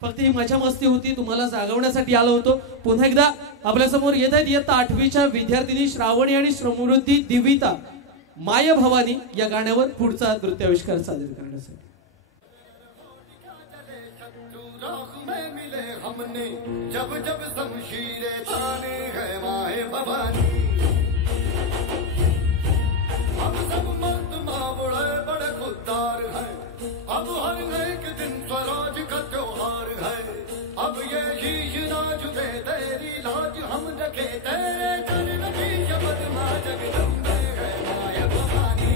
फक्त ही मजा मस्ती होती, तुम्हाला जागवण्यासाठी आलो होतो. पुन्हा एकदा आपल्या समोर येत आहेत इयत्ता 8वीच्या विद्यार्थिनी श्रावणी आणि समृद्धी दिविता माय भवानी या गाण्यावर पुढचा नृत्याविष्कार सादर करण्यासाठी. हमने जब जब शमशीरें ताने है माए भवानी, हम सब मर्द मावड़े बड़े खुददार हैं, अब हर एक दिन स्वराज का त्योहार है. अब ये शीश नाज दे तेरी लाज हम रखे तेरे चरण की शपथ मां जगदम्बे है माए भवानी.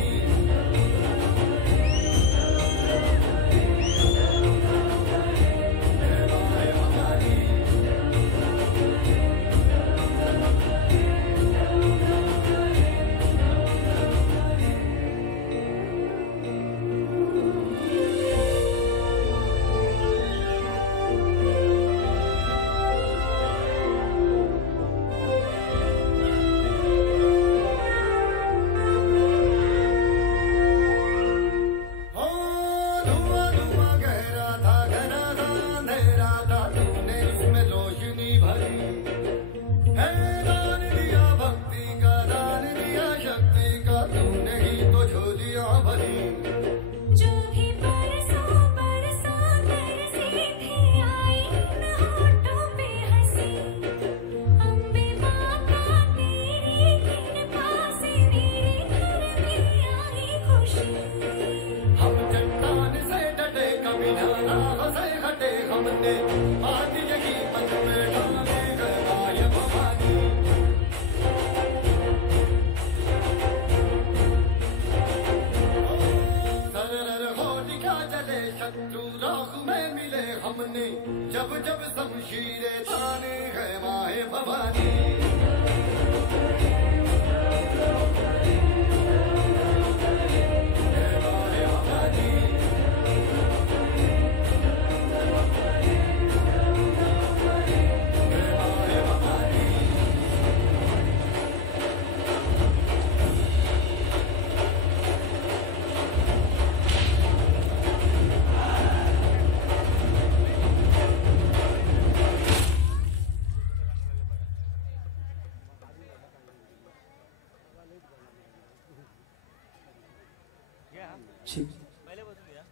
जब जब शमशीरें ताने है माए भवानी.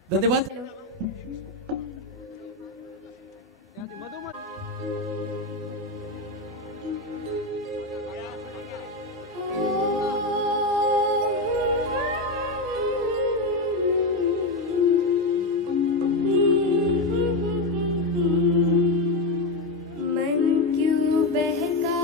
धन्यवाद. मन क्यों बहका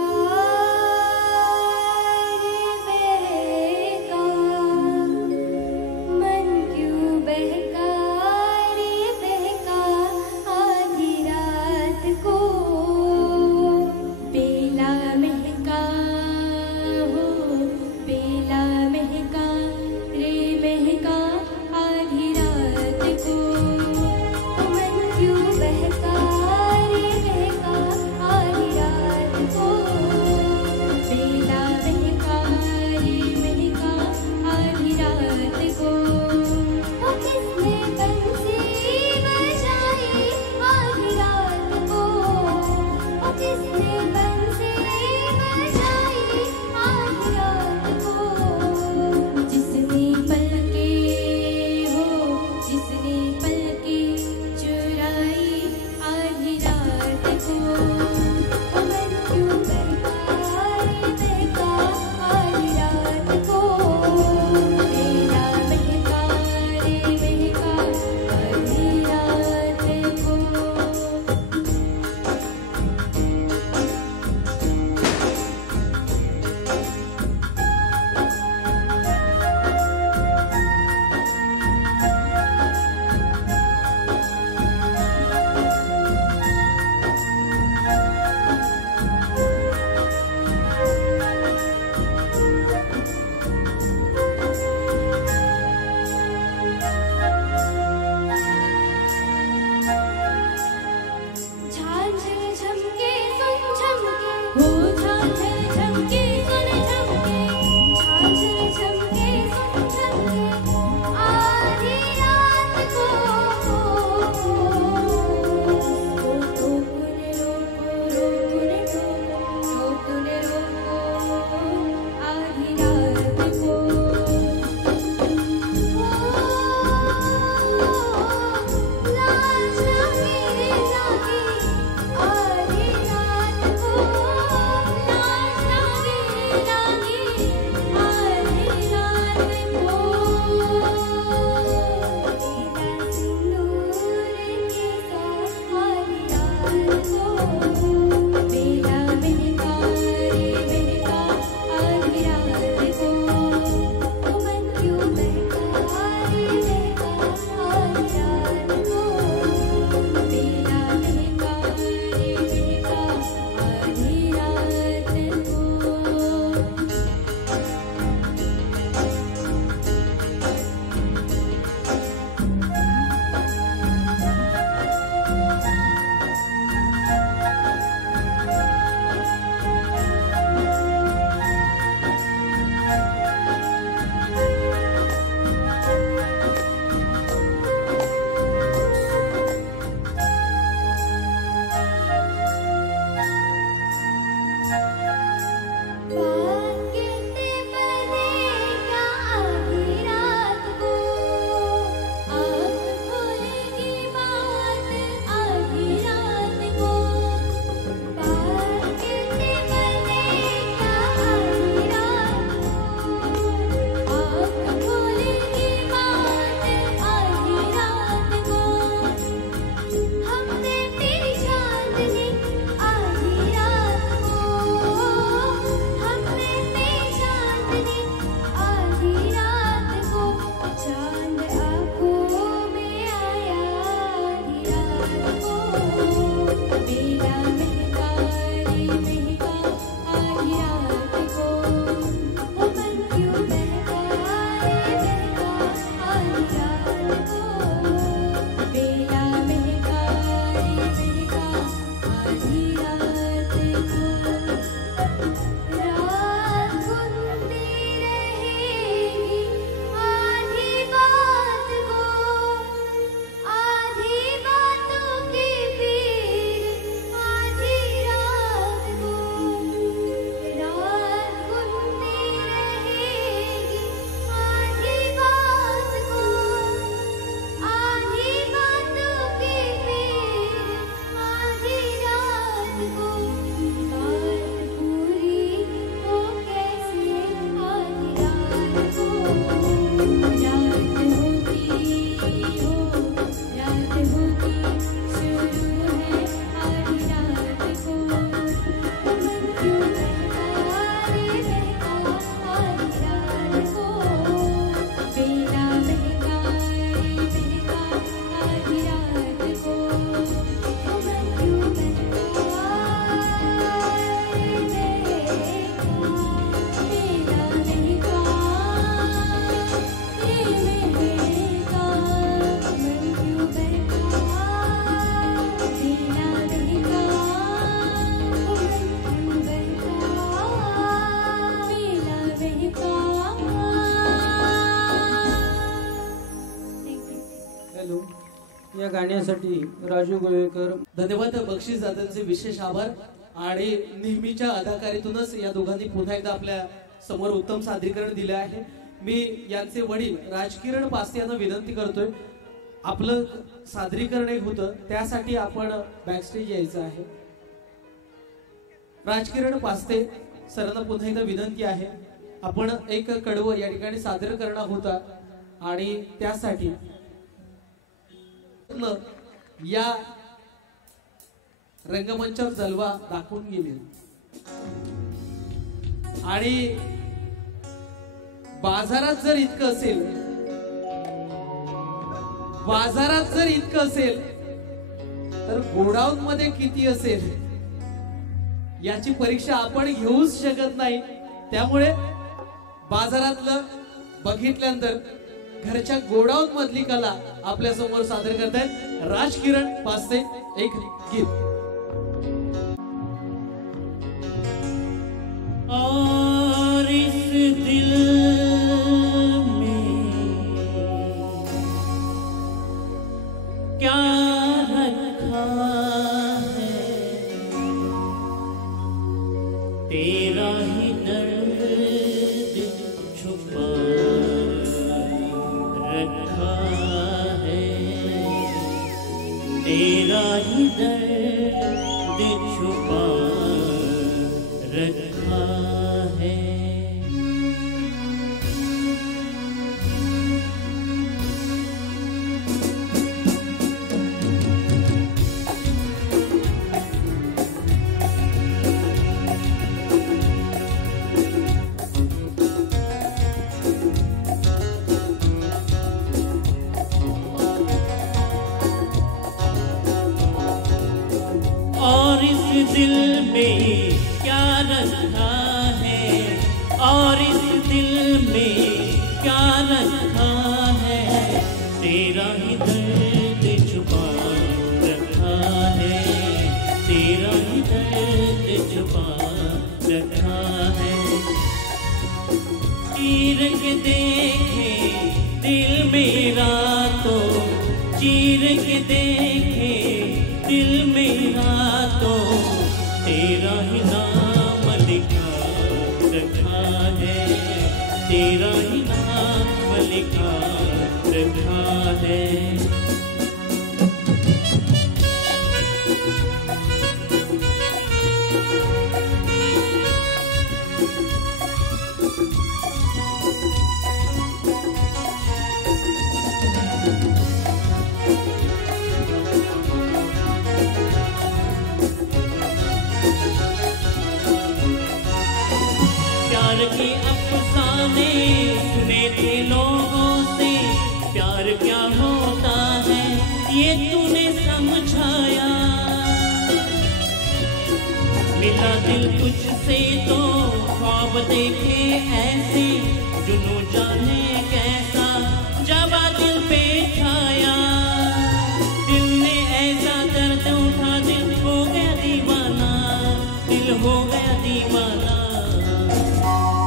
गाण्यासाठी राजू गोवेकर. धन्यवाद. बक्षीसदात्यांचे विशेष आभार आणि नेहमीच्या अदाकारीतूनच या दोघांनी पुन्हा एकदा आपल्या समोर उत्तम सादरीकरण दिले आहे. मी यांचे वडील राजकिरण पास्ते यांना विनंती करतोय, आपलं सादरीकरण एक होतं त्यासाठी आपण बॅकस्टेज यायचं आहे. राजकिरण पास्ते सरांना पुन्हा एकदा विनंती आहे, आपण एक कडवं या ठिकाणी सादर करणार होता आणि त्यासाठी या रंगमंचावर जलवा दाखवून गेले आणि बाजारात जर इतकं असेल तर गोडाऊन मध्ये किती असेल याची परीक्षा आपण घेऊच शकत नाही. त्यामुळे बाजारातलं बघितल्यानंतर घरच्या गोडाऊन मधली कला आपल्या समोर सादर करतायत राजकिरण पास्ते. एक गीत. और इस दिल में क्या रखा है, तेरा ही दर्द छुपा रखा है, तेरा ही दर्द छुपा रखा है. और इस दिल में क्या रखा है, और इस दिल में क्या रखा है, तेरा ही दर्द छुपा रखा है, तेरा ही दर्द छुपा रखा है. चीर के देखे दिल मेरा तो, चीर के देखे दिल मेरा तो, तेरा ही नाम लिखा रखा है, तेरा ही नाम लिखा रखा है. प्यार के अफसाने सुने थे लोगों से, प्यार क्या होता है ये तूने समझाया. मिला दिल तुझसे तो ख्वाब देखे ऐसे, जुनू जाने कैसा जवा दिल पे छाया. दिल ने ऐसा दर्द उठा, दिल हो गया दीवाना, दिल हो गया दीवाना.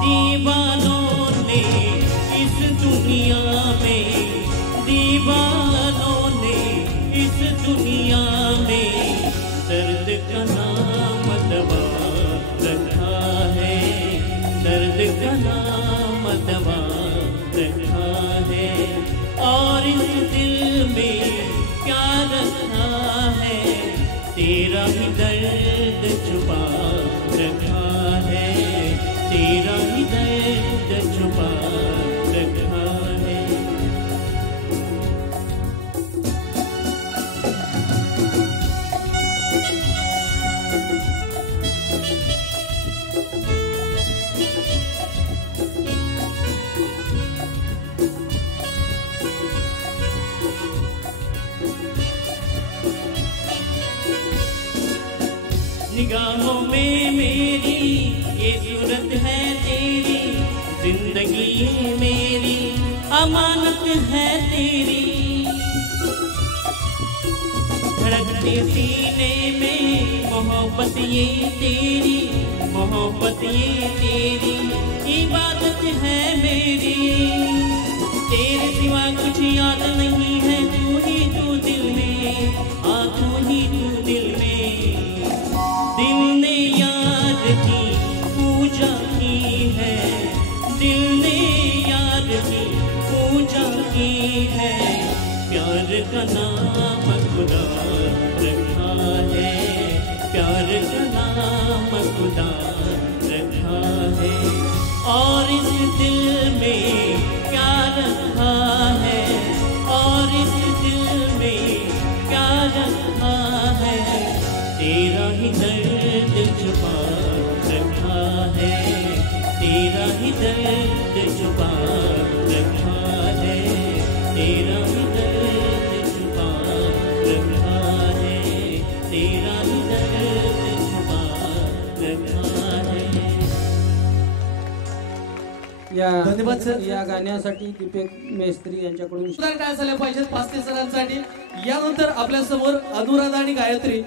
दीवानों ने इस दुनिया में, दीवानों ने इस दुनिया में दर्द का नाम दवा रखा है, दर्द का नाम दवा रखा है. और इस दिल में क्या रखा है, तेरा ही दर्द छुपा रखा है, तेरा ही दर्द छुपा रखा है. निगाहों में मेरी ये सूरत है तेरी, जिंदगी मेरी अमानत है तेरी. धड़कते सीने में मोहब्बत ये तेरी, मोहब्बत ये तेरी इबादत है मेरी. तेरे सिवा कुछ याद नहीं है, तू ही तू दिल में, आ तू ही तू दिल में। दिल ने यार की पूजा की है, दिल ने यार की पूजा की है। प्यार का नाम खुदा रखा है, प्यार का नाम खुदा रखा है। और इस दिल में क्या रखा है, और इस दिल में क्या रखा है। तेरा ही दर्द छुपा रखा है, तेरा ही दर्द छुपा रखा है, तेरा ही दर्द छुपा रखा है, तेरा ही दर्द छुपा रखा है। धन्यवाद सर. या गाण्यासाठी दीपक मेस्त्री यांच्याकडून काय झालं पाहिजे 5 ते सरांसाठी. यानंतर आपल्या समोर अनुराधा आणि गायत्री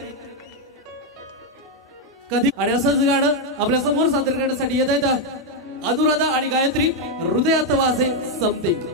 कधी आणि असंच गाणं आपल्या समोर सादर करण्यासाठी येत आहेत अनुराधा आणि गायत्री. हृदयात वाजे समथिंग.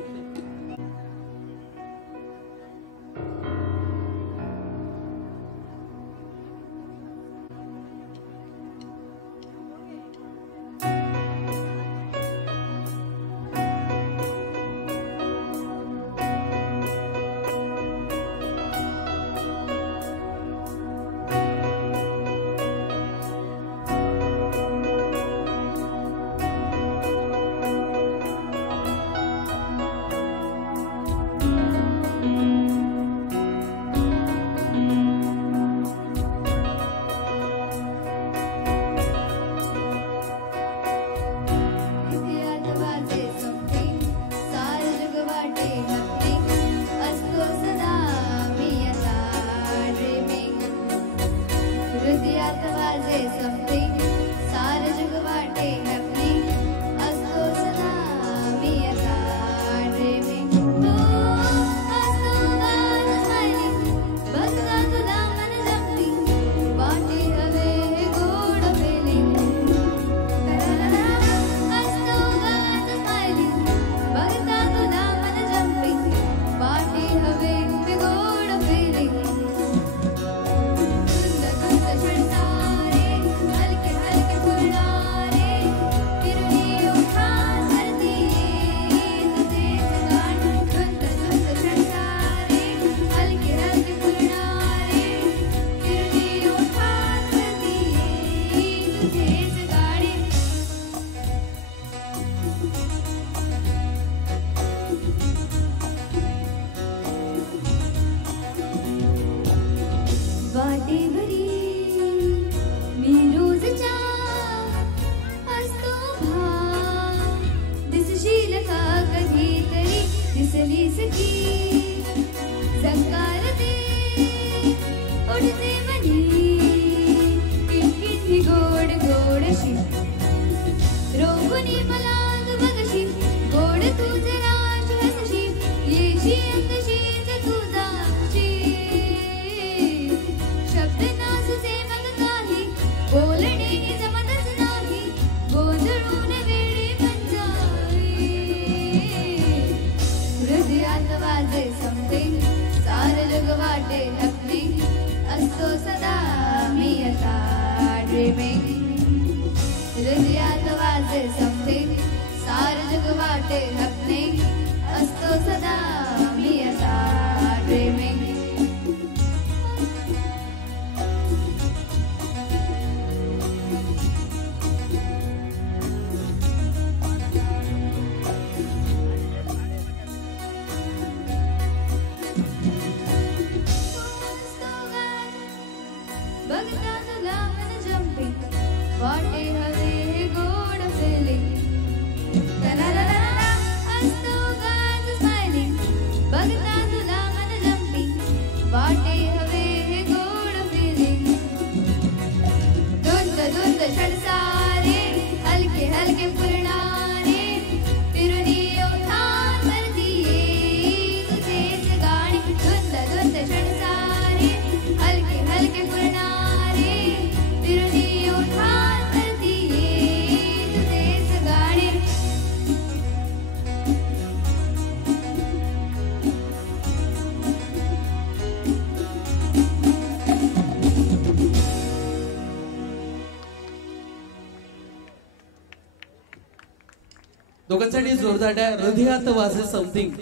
दोघांसाठी जोरदार टाळ्या. हृदयात वाजे समथिंग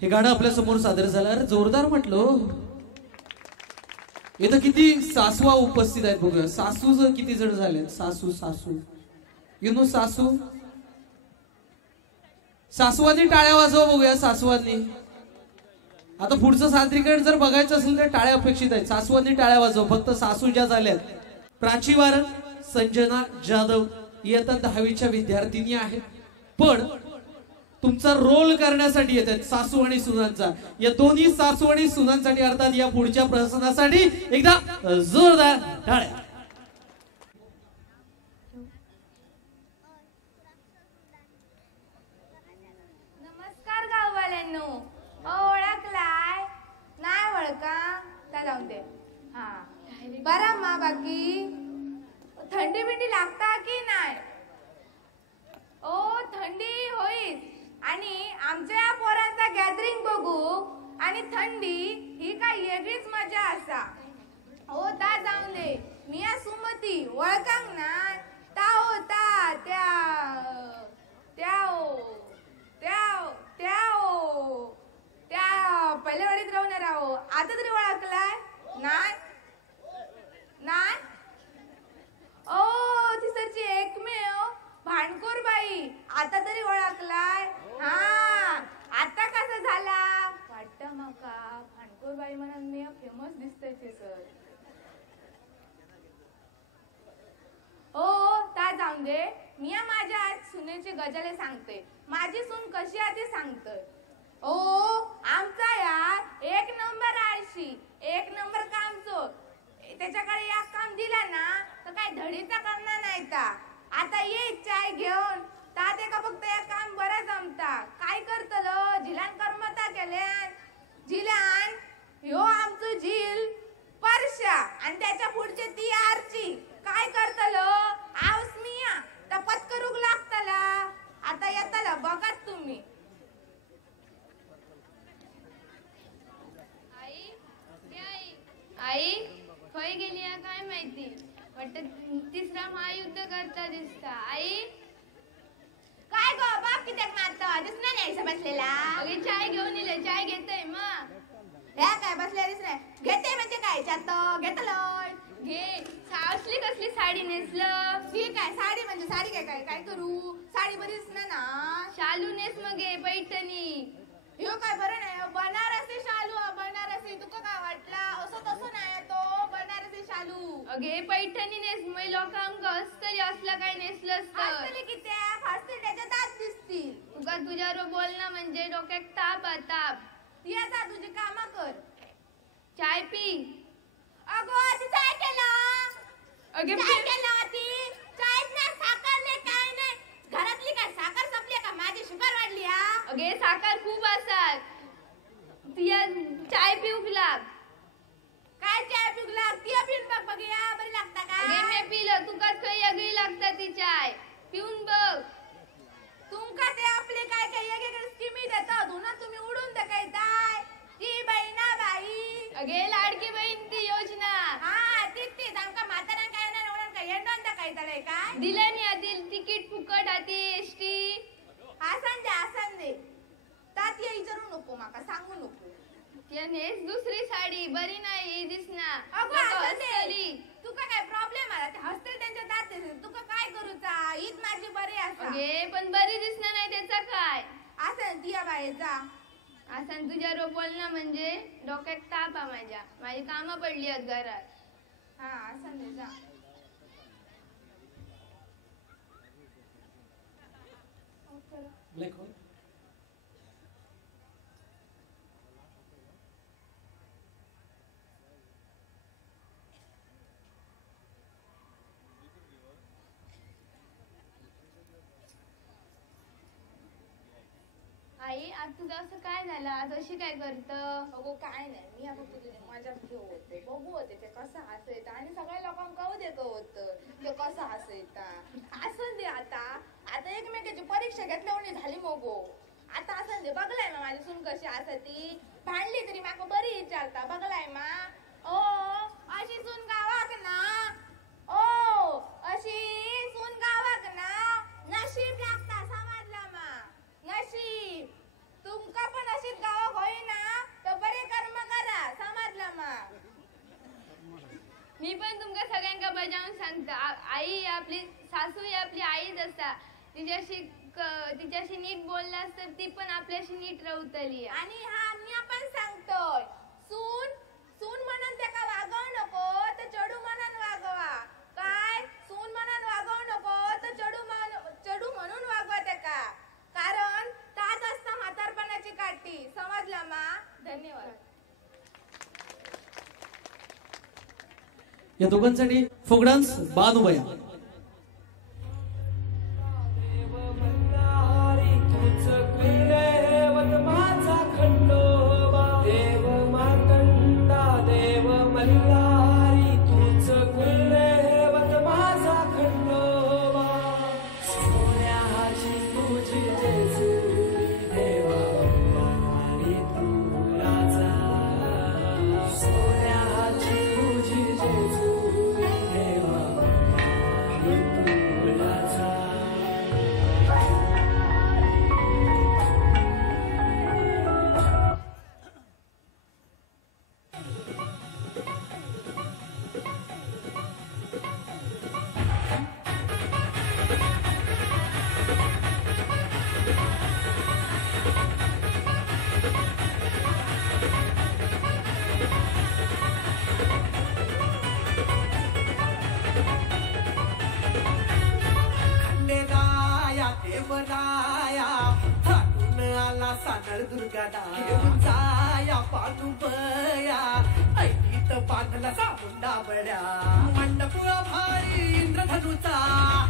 हे गाणं आपल्या समोर सादर झालं. अरे जोरदार म्हटलं. इथं किती सासवा उपस्थित आहेत बघूया. सासू किती जण झाले. सासू सासू यु नो सासू. सासवांनी टाळ्या वाजवा बघूया. सासवांनी. आता पुढचं सादरीकरण जर बघायचं असेल तर टाळ्या अपेक्षित आहेत. सासवांनी टाळ्या वाजव. फक्त सासू ज्या झाल्यात. प्राची वारन, संजना जाधव इयत्ता 10वीच्या विद्यार्थिनी आहेत. पण तुमचा रोल करण्यासाठी येतात सासू आणि सुनांचा. या दोन्ही सासू आणि सुनांसाठी अर्थात या पुढच्या प्रहसनासाठी एकदा जोरदार टाळ्या. नमस्कार गाववाल्यांनो. ओळखलाय नाही ओळखा त्या जाऊन दे. हा बरं मा बाकी थंडी बिंडी लागता की नाही. ओ थंडी होईल आणि आमच्या पोरांचा गॅदरिंग बघू आणि थंडी ही काय वेगळीच मजा असा. हो ता जाऊन दे. मिया सुमती ओळखांग ना ता होता त्या त्या त्या त्या त्या पहिल्या वाडीत राहणार आहो. आता तरी ओळखलाय नाही नाही. ओ ती सरची एकमेव भांडकोर बाई. आता तरी ओळखलाय. हा आता कसं झाला वाटतं मका भांडकोर बाई म्हणून मी फेमस दिसतंय ते सर. ओ ता जाऊन दे. मी माझ्या आज सुनेचे गजाले सांगते. माझी सून कशी आहे ते सांगतोय. ओ आमचा यार एक नंबर आळशी, एक नंबर कामचोर. त्याच्याकडे एक काम दिला ना तर काय धडीचा करणार नाही ता. आता ये चाय घेऊन ताते का फक्त एक काम बरं जमता. काय करतलो झिलान कर्मता केल्यान. झिलान ह्यो आमचं झील परशा आणि त्याच्या पुढचे ती आरची. काय करतलो आऊस मिया तर पत्करूक लागतला. आता येतला बघत तुम्ही. आई खय गेली काय माहिती. वाटतं तिसरा महायुद्ध करता दिसता. आई काय गो बाप किती मारतो दिसणार नाही बसलेला. अगे चाय घेऊन इले. चाय घेतय मग. हे काय बसले दिसणे घेते म्हणजे काय चात घेतलोय. घे सावसली कसली साडी नेसलं. ठीक आहे साडी म्हणजे साडी काय काय काय करू. साडी बरी दिसणार ना. शालू नेस मग घे पैठणी. ह्यो काय बरं नाही. बनारसी शालू बनारसी तुका काय वाटला असं तसं नाही तो बनारसी शालू. अगे पैठणी नेस मग लोकांक हसतली असला काय नेसलंस तर. हसतली की त्या हसतील त्याच्या दात दिसतील. तुका तुझ्यावर बोलणं म्हणजे डोक्यात ताप ताप. ती आता तुझी कामा कर. चाय पी. अगो ती चाय केलं. अगे काय केलं ती चायत ना साखर नाही काय नाही. घरातली काय साखर संपली का माझी शुगर वाढली. अगे साखर खूप असतात. तिया चाय पिऊक लाग. काय चाय पिऊक लाग. ती पिऊन बघ बघूया बरी लागता का. अगे मी पिलं तुका खय अगळी लागता ती चाय. पिऊन बघ. तुमका ते आपले काय काय वेगवेगळे स्कीमी देतात ना तुम्ही उडून दाखवताय. ती बहिणा बाई. अगे लाडकी बहीण ती योजना. हा तीच आमका म्हाताऱ्यां काय नाही एवढं काय येणं दाखवताय काय. दिल्यानी आधी तिकीट फुकट आती एसटी. आसन दे तात ये विचारू नको माका सांगू नको. त्यानेच दुसरी साडी बरी नाही दिसणार. अगो हसतली. तुका काय प्रॉब्लेम आला. ते हसतील त्यांच्या दात दिसतील. तुका काय करूचा हीच माझी बरी असा. अगे पण बरी दिसणार नाही त्याचा काय. आसन तिया बाहेर जा. असं तुझ्या बोलणं म्हणजे डोक्यात ताप आहे माझ्या. माझी कामं पडली आहेत घरात. हा आसन दे जा. Black hole. आई आज तुझं असं काय झालं. आज अशी काय करत. अगो काय नाही मी आता तुझे माझ्या घेऊ होते बघू होते ते कसं हसायचं आणि सगळ्या लोकांना कळू दे होतं ते कसं हसायचा. आसन दे आता. आता एकमेकाची परीक्षा घेतल्यावर झाली मगो. आता आसन दे. बघलाय मा माझी सून कशी असती. भांडली तरी माका बरी विचारता. बघलाय मा. ओ अशी सून गावाक ना. ओ अशी सून गावाक ना नशीब लागता सांगता आई आपली सासू ही आपली आईच असता. तिच्याशी नीट बोललास तर ती पण आपल्याशी नीट राहतली. आणि हा मी आपण सांगतोय सून सून म्हणून त्याका वागव नको तर चढू म्हणून वागवा. काय सून म्हणून वागव नको तर चढू म्हणून वागवा त्याका. कारण ताच असता म्हातारपणाची काठी. समजला मा? धन्यवाद. या दोघांसाठी फोक डान्स बानुबया. सादर दुर्गादा घेऊन जाया पानुबया ऐकीत बांधला सामुंडा बड्या मंडप भारी इंद्रधनुचा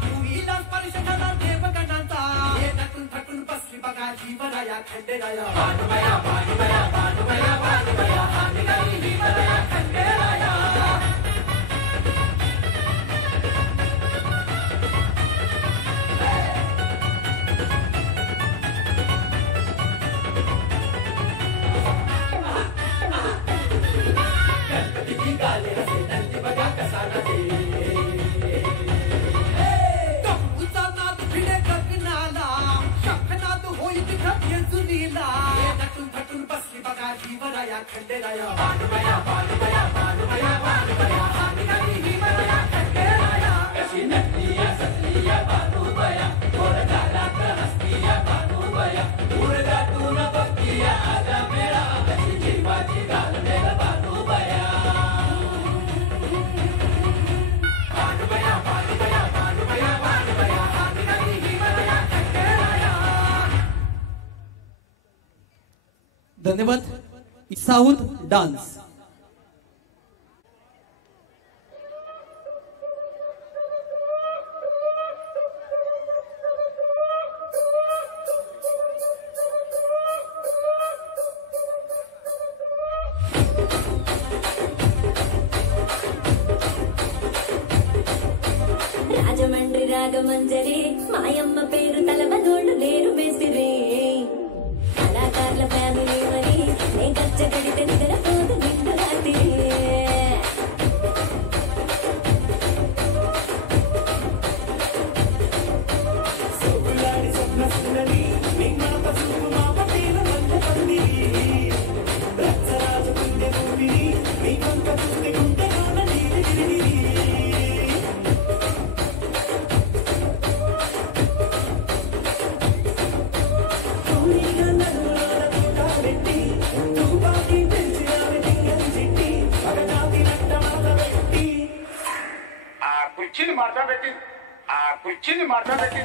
मुलीला स्पर्श झाला देवगणाचा हे नटून थटून बसली बघा जीवराया खंडेराया बानुबया बानुबया बानुबया बानुबया आम्ही काही जीवराया खंडेराया. खंडेराया बानुबया बानुबया बानुबया बानुबया आम्ही काही जीवराया खंडेराया. कशी नटलीया सजलीया बानुबया गोर झाला तर हसतीया बानुबया उरगातून बघतीया आजा मेळा कशी जीवाची घालमेल बानुबया. बानुबया बानुबया बानुबया बानुबया आम्ही काही जीवराया खंडेराया. धन्यवाद. South dance. రాజమండ్రి రాగమంజరి మాయమ్మ పేరు తలవనోళ్ళు లేరు మేస్తిరి కళాకారుల ఫ్యామిలీ మరి నే గచ్చ గడితే నిద్రపోదు నిండు రాత్రి. कुर्चीने मारता बेटी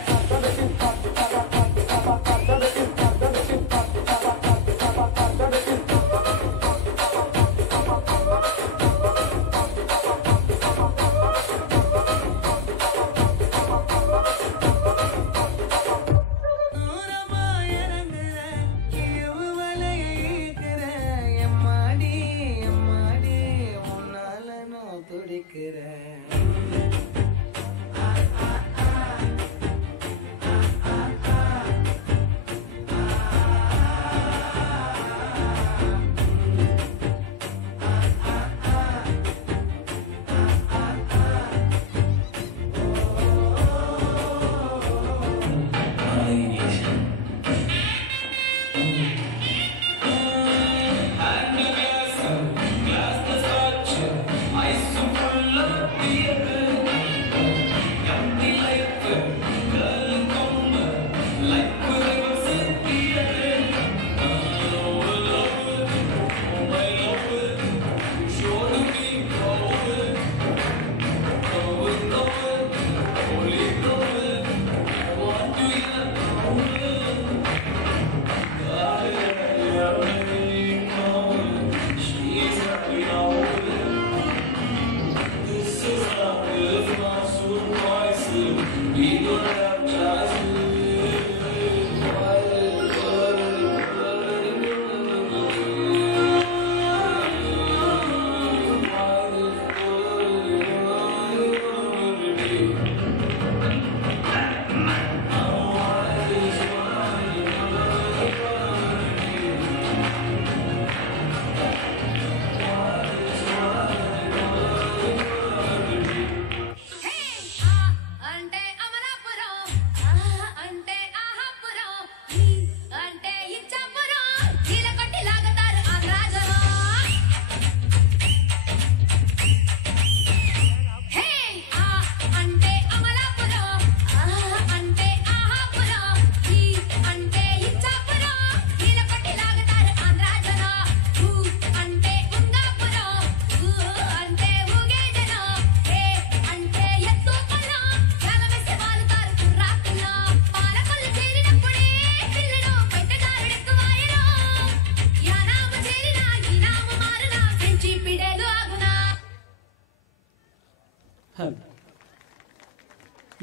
हा.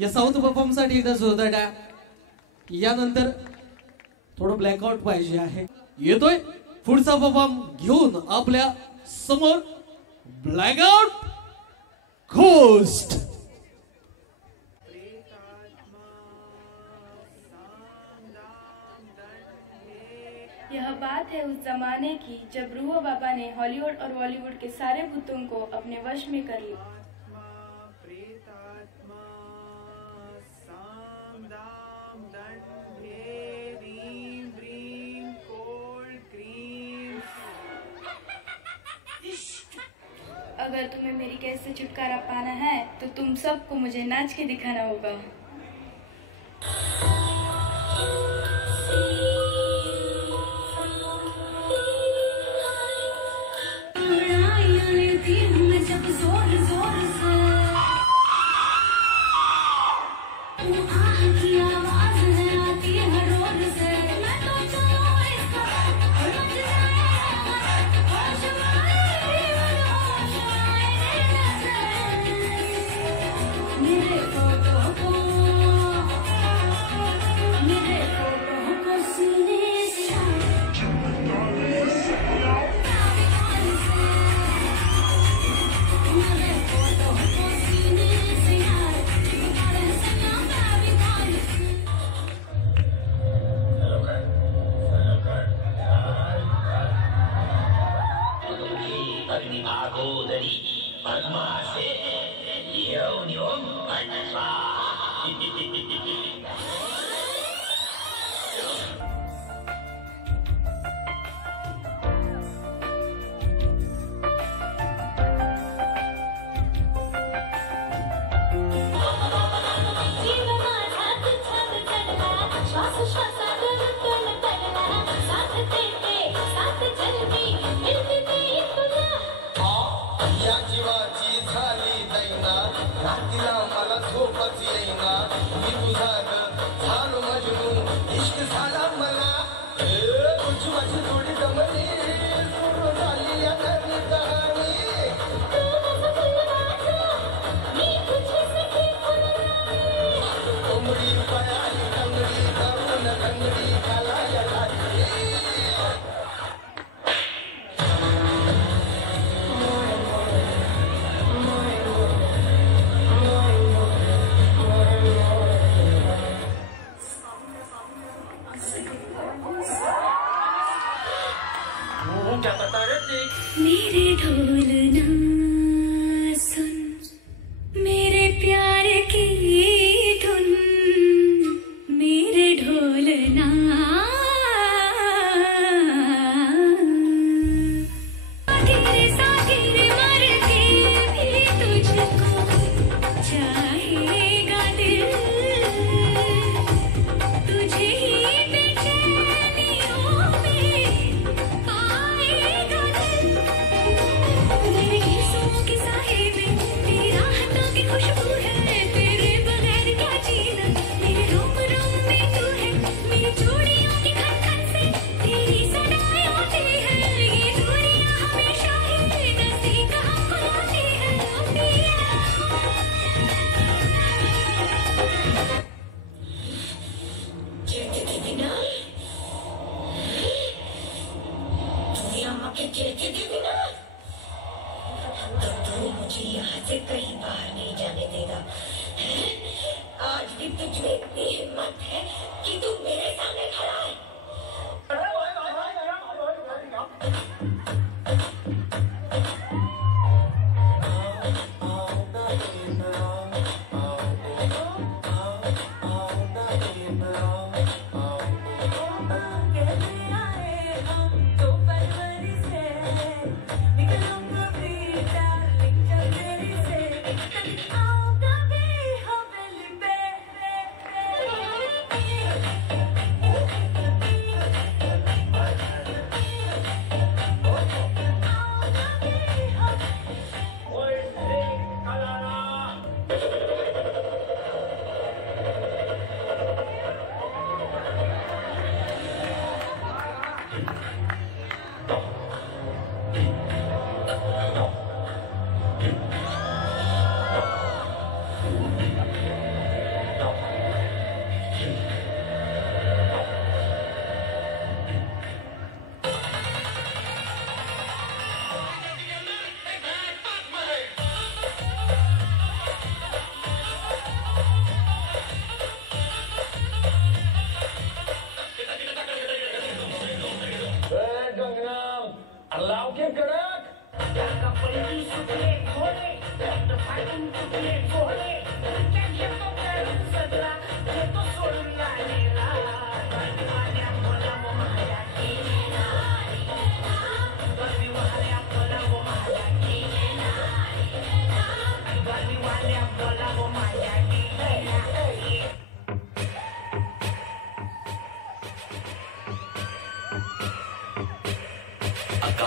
या साऊथ परफॉर्म साठी एकदा जोरदार टाळ्या. यानंतर थोडं ब्लॅकआउट पाहिजे आहे. येतोय पुढचा परफॉर्म घेऊन आपल्या समोर ब्लॅकआउट घोस्ट. यह बात है उस जमाने की जब रूह बाबा ने हॉलीवुड और बॉलीवुड के सारे भूतों को अपने वश में कर लिया. अगर तुम्हें मेरी कैद से छुटकारा पाना है तो तुम सबको मुझे नाच के दिखाना होगा. मेरे ढोल ना सुन, मेरे प्यार की धुन, मेरे ढोल ना सागिर सागिर मर के भी तुझको चाहेगा दिल, तुझे ही बेचैनियों में पाएगा दिल. मेरे गीतों के साए में तेरा हाथों की खुशबू है, तेरे बगैर क्या जीना. मेरे रोम रोम में तू है, मेरी चूड़ियों की खन खन से तेरी सदाएं होती है. ये दूरियां हमेशा ही नजदीक हमको लाती है. मुझे यहाँ से कहीं बाहर नहीं जाने देगा. आज भी तुझमें इतनी हिम्मत है कि तू मेरे सामने खड़ा है.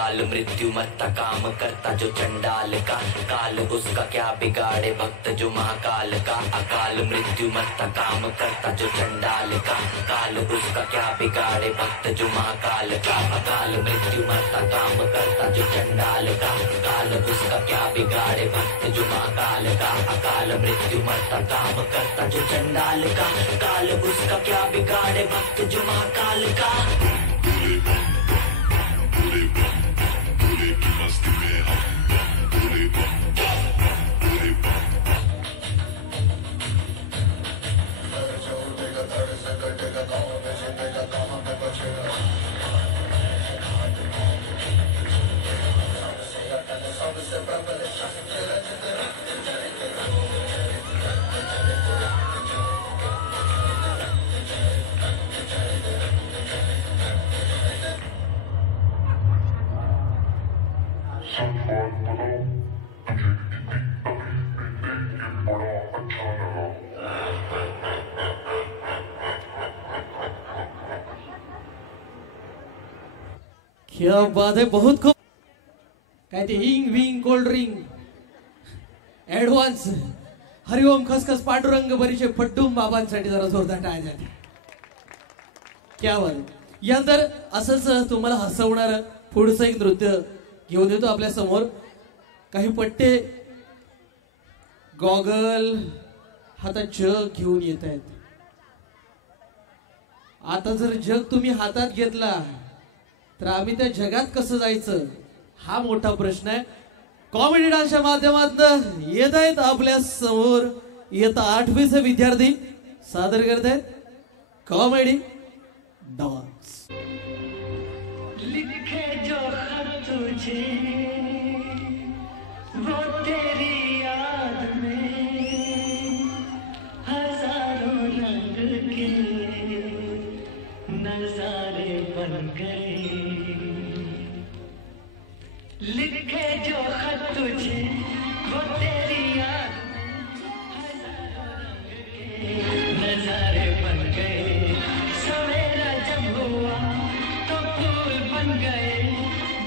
अकाल मृत्यु मरता काम करता जो चंडाल का, काल उसका क्या बिगाड़े भक्त जो महाकाल का। अकाल मृत्यु मरता काम करता जो चंडाल का, काल उसका क्या बिगाड़े भक्त जो महाकाल का। अकाल मृत्यु मरता काम करता जो चंडाल का, काल उसका क्या बिगाड़े भक्त जो महाकाल का। अकाल मृत्यु मरता काम करता जो चंडाल का, काल उसका क्या बिगाड़े भक्त जो महाकाल का। क्या बात है, बहुत खूप. काय ते हिंग wing cold drink advance Hariom खसखस पांडुरंग बरीचे फड्डूम बाबांसाठी जरा जोरदार टाळ्या. क्या बात आहे. यानंतर असंच तुम्हाला हसवणार पुढचं एक नृत्य घेऊन येतो आपल्या समोर. काही पट्टे गॉगल हातात जग घेऊन येत आहेत. आता जर जग तुम्ही हातात घेतला तर आम्ही त्या जगात कसं जायचं हा मोठा प्रश्न आहे. कॉमेडी डान्सच्या माध्यमातून येत आहेत आपल्या समोर इयत्ता 8वीचे विद्यार्थी सादर करत आहेत कॉमेडी डान्स. लिखे जो खत तुझे वो तेरी याद में हजारों रंग के नजारे बन गए. लिखे जो खत तुझे वो तेरी याद नजारे बन गए. सवेरा जब हुआ तो फूल बन गए.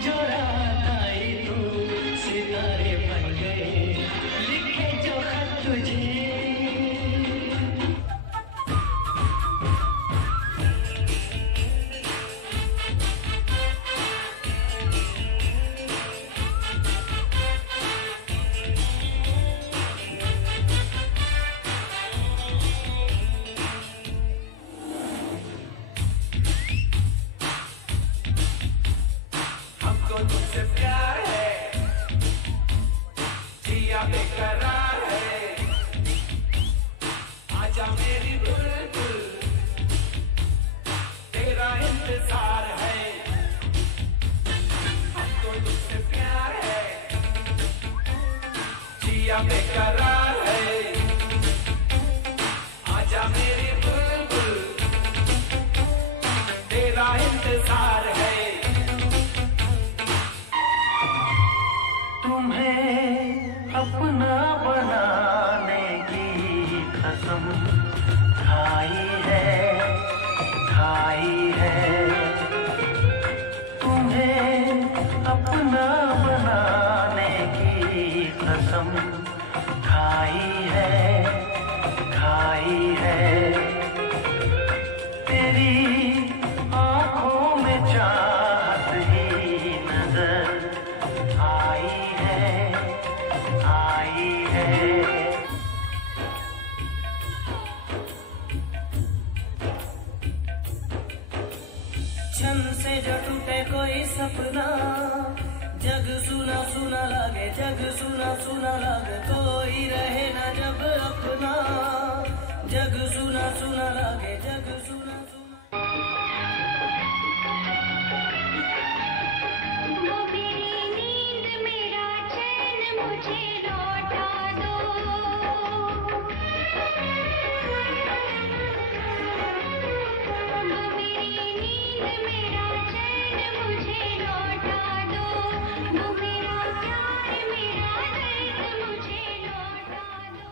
जो रात आई तो सितारे बन गए. लिखे जो खत तुझे तुझसे प्यार है जिया बेकरार है. आजा मेरी बुलबुल तेरा इंतजार है. हमको तुझसे प्यार है जिया बेकरार है. आजा मेरी बुलबुल तेरा इंतजार है. तुम्हें अपना बनाने की कसम खाई है. तुम्हें अपना बनाने की कसम खाई है. तेरी आंखों में चाहत ही नजर आई है. छन से जो टूटे कोई सपना जग सुना सुना लागे. जग सुना सुना लागे कोई रहे ना जब अपना. जग सुना सुना लागे. जग सुना सुना वो मेरी नींद मेरा चैन मुझे लौटा दो. वो मेरी नींद मेरा चैन मुझे लौटा दो. वो मेरा प्यार मेरा दर्द मुझे लौटा दो.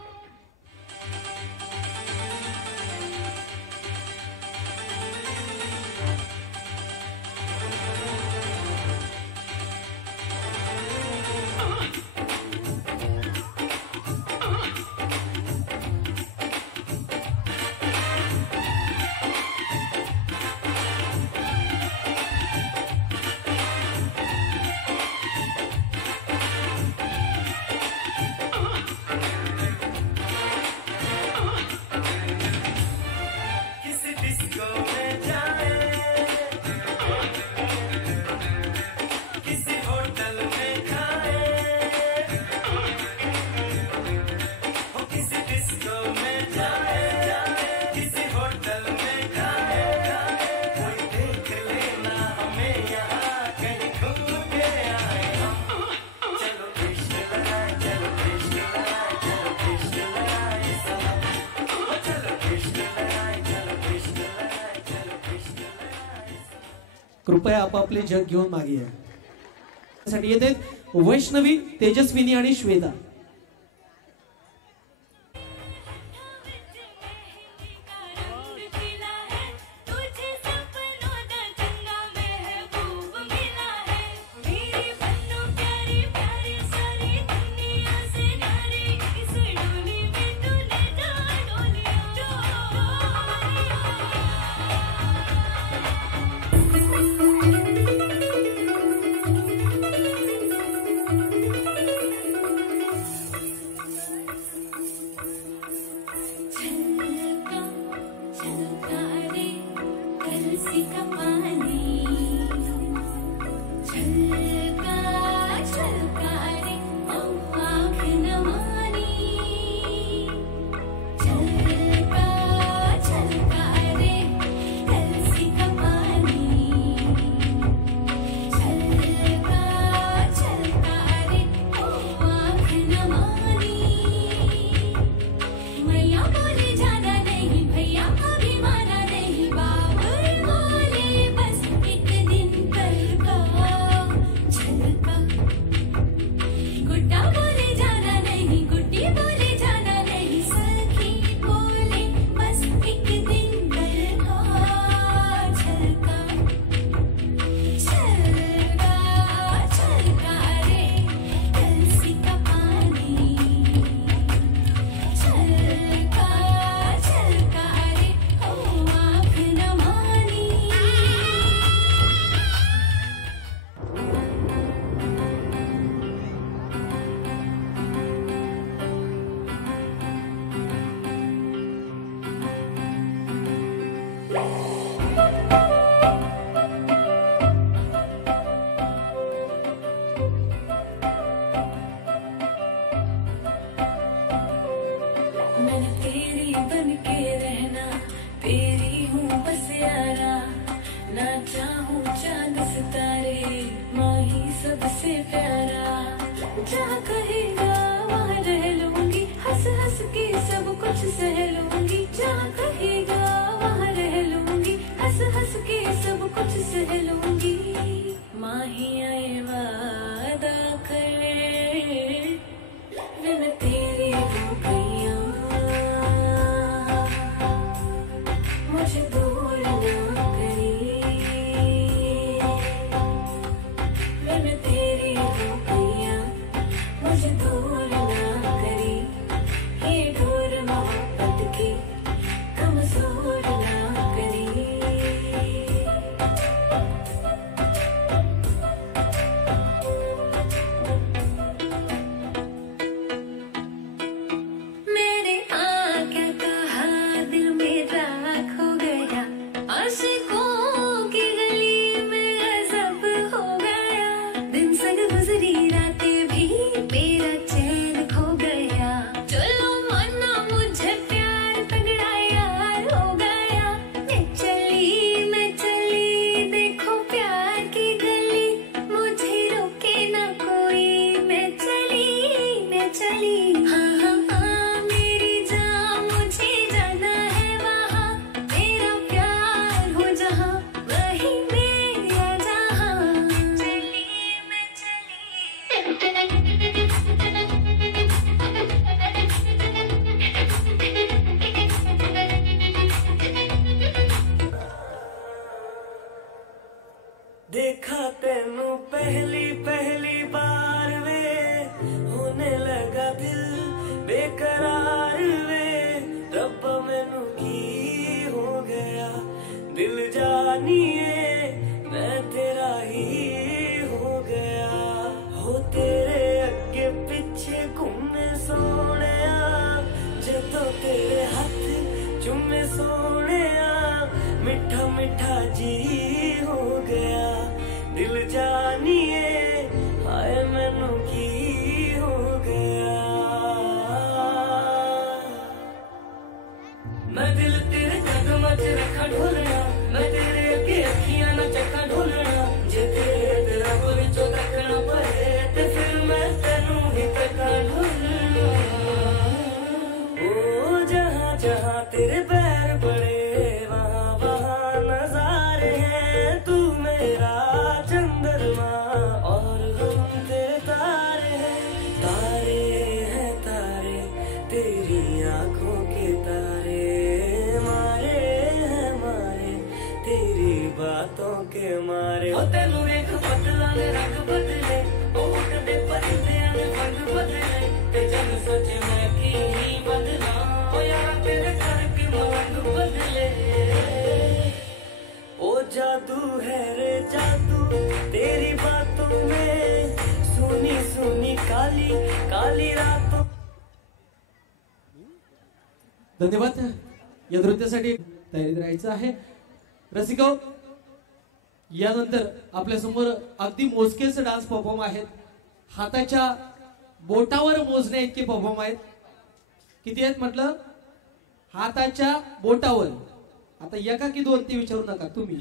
कृपया आपापले जग घेऊन मागे या. साठी येते वैष्णवी, तेजस्विनी आणि श्वेता. देखा तेनू पहली पहली बार वे होने लगा दिल बेकरार वे रब्बा मैनू की हो गया दिल जानिए मैं तेरा ही हो गया हो तेरे अगे पीछे घूमे सोने जदों तेरे हाथ चुमे सोने मिठा मिठा जी हो गया दिल जानिए हाय मैनू की हो गया मैं दिल तेरे कदमां च रखा ढोलना मैं तेरे अगे अखियां ना चक्का ढोलना जे तेरे तेरा विचों तकना पए ते फिर मैं तेनू ही तका ढोलना ओ जहां जहां तेरे पैर पड़े वहां वहां नजारे हैं तू मेरा च मैं की ही बदला ओ यारा तेरे करके मलंग बदले ओ जादू है रे जादू तेरी बातों में सुनी सुनी काली काली रातों. धन्यवाद. या नृत्यासाठी तयारीत राहायचं आहे. रसिको, यानंतर आपल्या समोर अगदी मोजकेच डान्स परफॉर्म आहेत. हाताच्या बोटावर मोजण्या इतके परफॉर्म आहेत. किती आहेत म्हटलं? हाताच्या बोटावर. आता एका की दोन ते विचारू नका तुम्ही,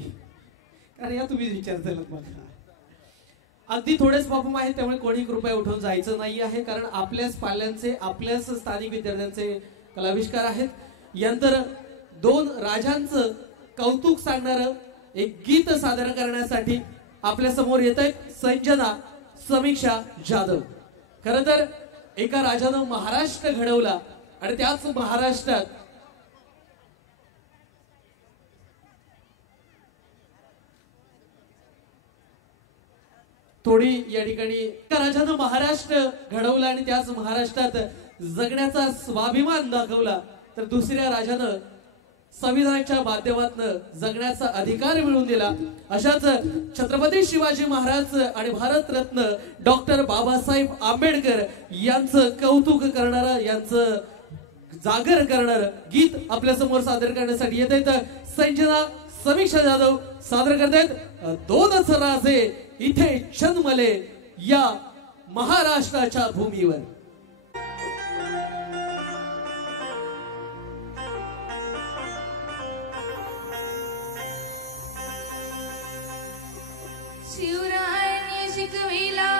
कारण या तुम्ही विचारताल मला. अगदी थोडेच परफॉर्म आहेत, त्यामुळे कोणी कृपया उठून जायचं नाही आहे, कारण आपल्याच पाल्यांचे आपल्याच स्थानिक विद्यार्थ्यांचे कलाविष्कार आहेत. यानंतर दोन राजांचं कौतुक सांगणारं एक गीत सादर करण्यासाठी आपल्या समोर येत आहेत संजना समीक्षा जाधव. खरं तर एका राजानं महाराष्ट्र घडवला आणि त्याच महाराष्ट्रात थोडी या ठिकाणी एका राजानं महाराष्ट्र घडवला आणि त्याच महाराष्ट्रात जगण्याचा स्वाभिमान दाखवला, तर दुसऱ्या राजानं संविधानाच्या माध्यमातून जगण्याचा अधिकार मिळवून दिला. अशाच छत्रपती शिवाजी महाराज आणि भारतरत्न डॉक्टर बाबासाहेब आंबेडकर यांचं कौतुक करणारं, यांचं जागर करणारं गीत आपल्या समोर सादर करण्यासाठी येत आहेत संजना समीक्षा जाधव. सादर करतायत दोनच राजे इथे जन्मले या महाराष्ट्राच्या भूमीवर. शिवरायांनी शिकविला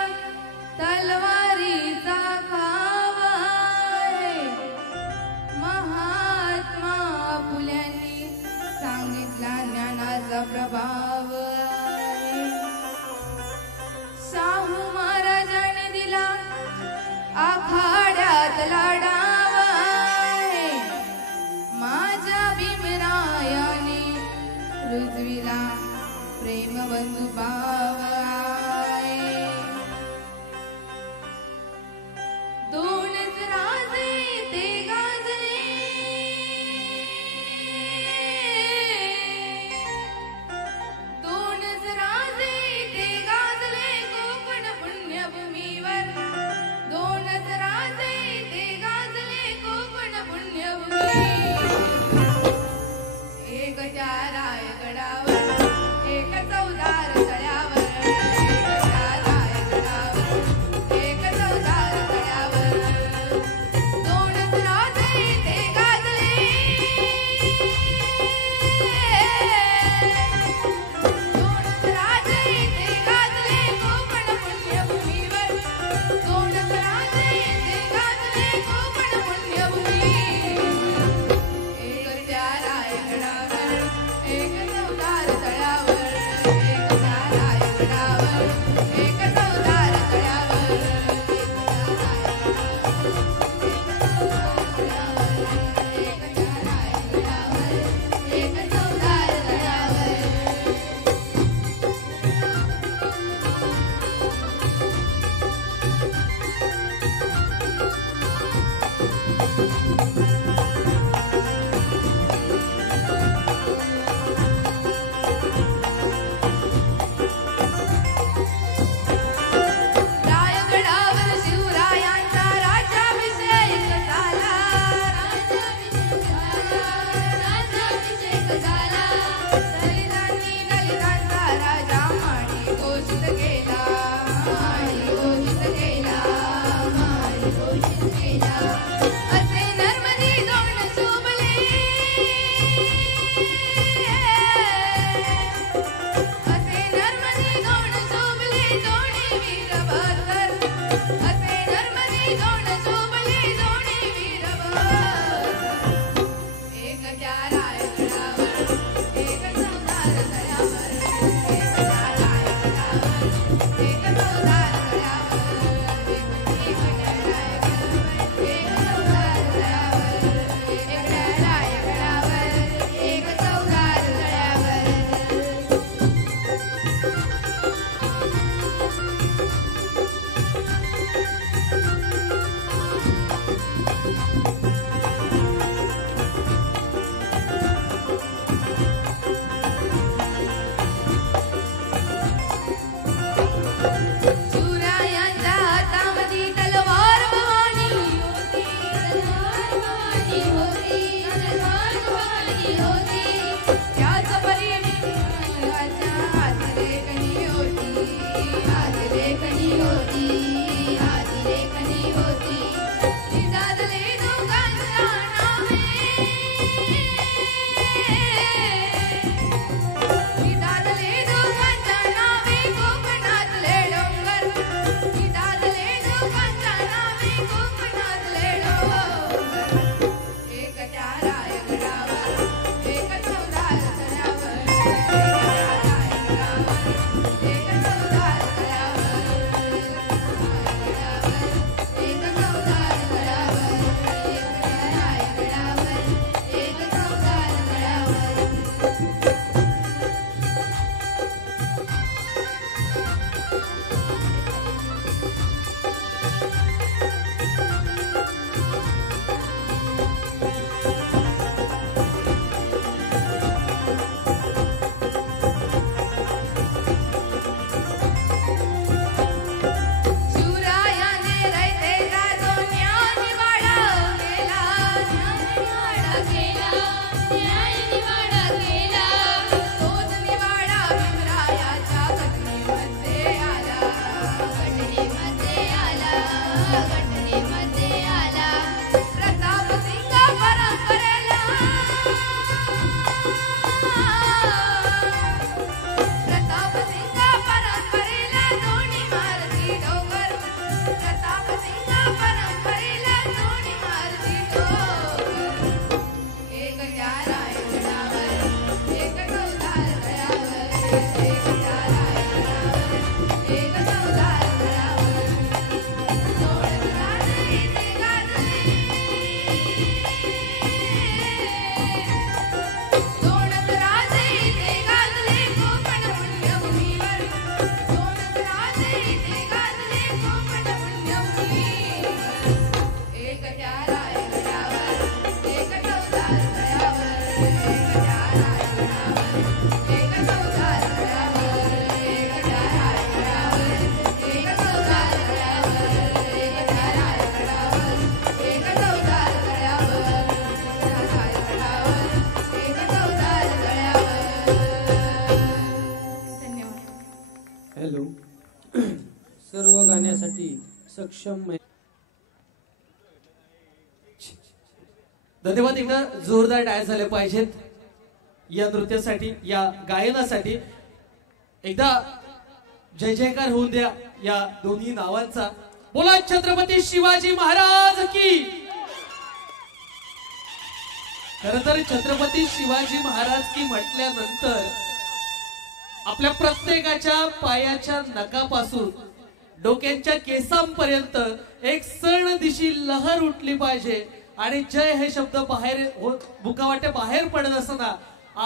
तलवारीचा खावा, महात्मा फुल्यांनी सांगितला ज्ञानाचा प्रभाव. शाहू महाराजांनी दिला आखाड्यातला डाव, माझ्या भीमरायाने रुजविला प्रेम बंधु भाव. दोनच राजे ते गाजले, दोनच राजे ते गाजले कोकण पुण्यभूमीवर. दोनच राजे ते गाजले कोकण पुण्यभूमीवर. एक त्या रायगडावर, एक चौदार तळ्यावर, एक त्या रायगडावर, एक चौदार तळ्यावर. दोनच राजे ते गाजले, दोनच राजे ते गाजले कोकण पुण्यभूमीवर. दोनच राजे ते गाजले कोकण पुण्यभूमीवर. एक त्या रायगडावर, एक चौदार तळ्यावर, एक त्या रायगडावर, एक चौदार तळ्यावर. एक त्या रायगडावर, एक चौदार तळ्यावर. रायगडावर शिवरायांचा राज्याभिषेक झाला, राज्याभिषेक झाला. दलितांनी दलितांचा राजा माडी घोषित केला, माडी घोषित केला, माडी घोषित केला. असे नर्मदी सक्षम धन्यवाद. एकदा जोरदार डायस झाले पाहिजेत या नृत्यासाठी, या गायनासाठी. एकदा जय जयकार होऊन द्या या दोन्ही नावांचा. बोला छत्रपती शिवाजी महाराज की. खर तर छत्रपती शिवाजी महाराज की म्हटल्यानंतर आपल्या प्रत्येकाच्या पायाच्या नखापासून डोक्यांच्या केसांपर्यंत एक सण दिशी लहर उठली पाहिजे. आणि जय हे शब्द बाहेर बुकावाटे बाहेर पडत असताना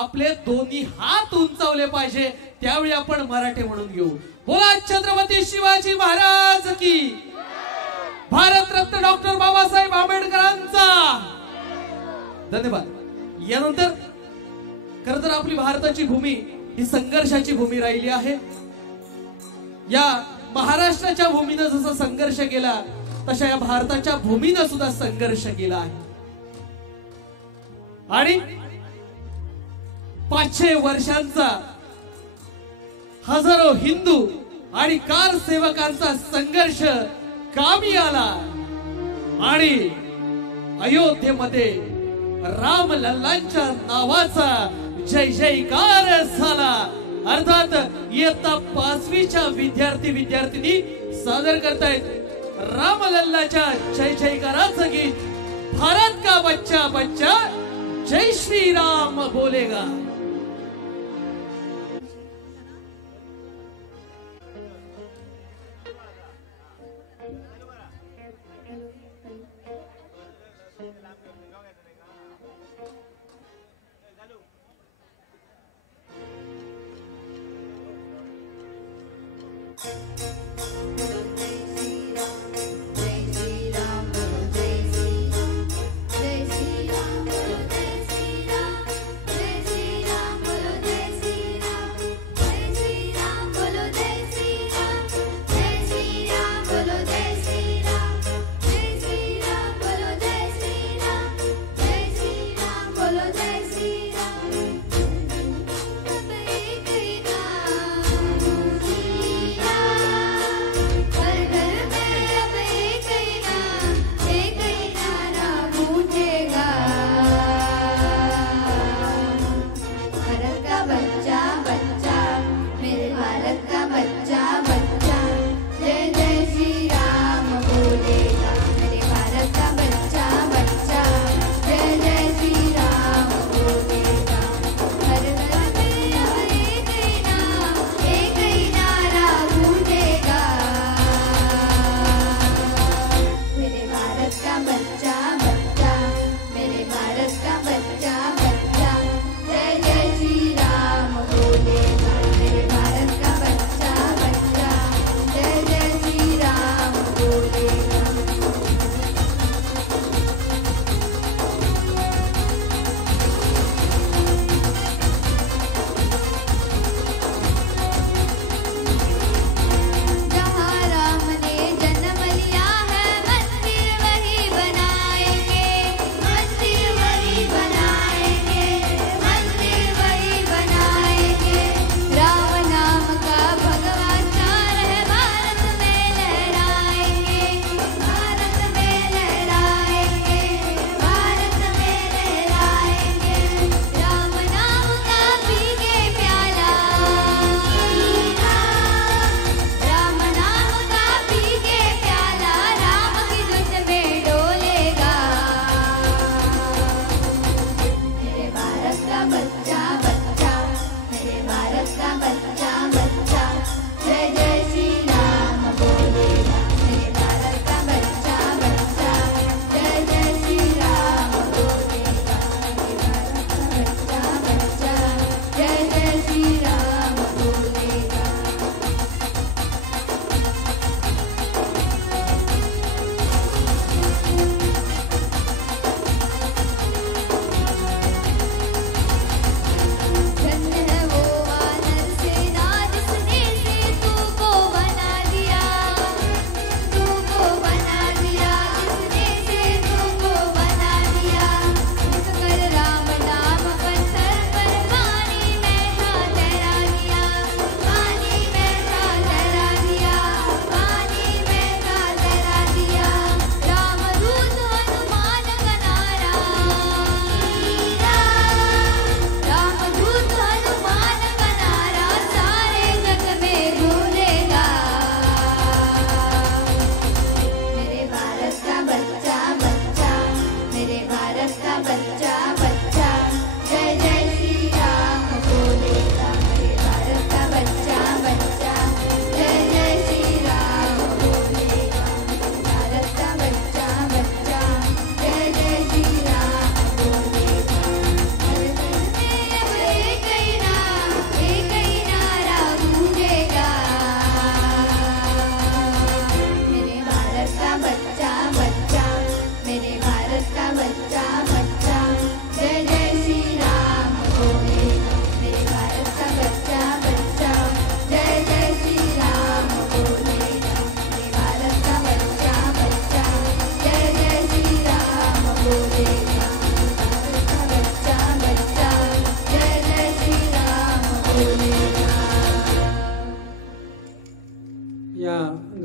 आपले दोन्ही हात उंचावले पाहिजे. त्यावेळी आपण मराठी म्हणून घेऊ. बोला छत्रपती शिवाजी महाराज की. भारतरत्न डॉक्टर बाबासाहेब आंबेडकरांचा धन्यवाद. यानंतर खरं तर आपली भारताची भूमी ही संघर्षाची भूमी राहिली आहे. या महाराष्ट्राच्या भूमीनं जसा संघर्ष केला तशा या भारताच्या भूमीनं सुद्धा संघर्ष केला आहे. आणि 500 वर्षांचा हजारो हिंदू आणि कार सेवकांचा संघर्ष कामी आला आणि अयोध्येमध्ये राम लल्लांच्या नावाचा जय जयकार झाला. अर्थात इयत्ता 5वीच्या विद्यार्थी सादर करतायत राम लल्लाच्या जय जयकाराचं गीत. भारत का बच्चा बच्चा जय श्री राम बोलेगा. जय श्री राम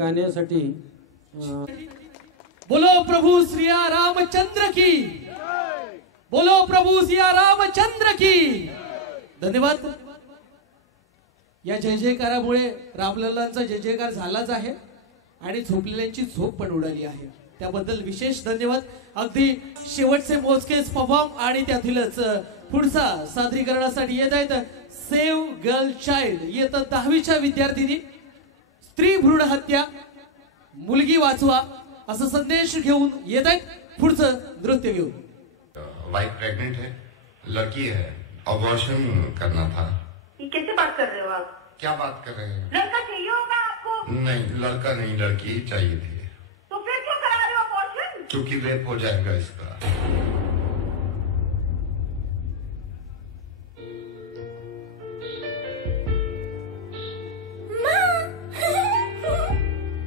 गाण्यासाठी बोलो प्रभु श्री रामचंद्र की, बोलो प्रभु श्री रामचंद्र की. धन्यवाद. या जय जयकारामुळे रामलल्लांचा जय जयकार झालाच आहे आणि झोपलेल्यांची झोप पण उडाली आहे. त्याबद्दल विशेष धन्यवाद. अगदी शेवटचे मोजकेच परफॉर्म आणि त्यातीलच पुढचा सादरीकरणासाठी येत आहेत सेव्ह गर्ल चाइल्ड. इयत्ता 10वीच्या विद्यार्थिनी. स्त्री भ्रूण हत्या, मुलगी वाचवा असा संदेश घेऊन येत आहेत पुढचं नृत्य घेऊन. वाइफ प्रेग्नेंट है, लड़की है, अबॉर्शन करना था. ये कैसे बात कर रहे हो आप? क्या बात कर रहे हैं? लड़का चाहिए होगा आपको? नहीं, लड़का नहीं, लड़की ही चाहिए थी. तो फिर क्यों करा रहे हो अबॉर्शन? क्योंकि रेप हो जाएगा इसका.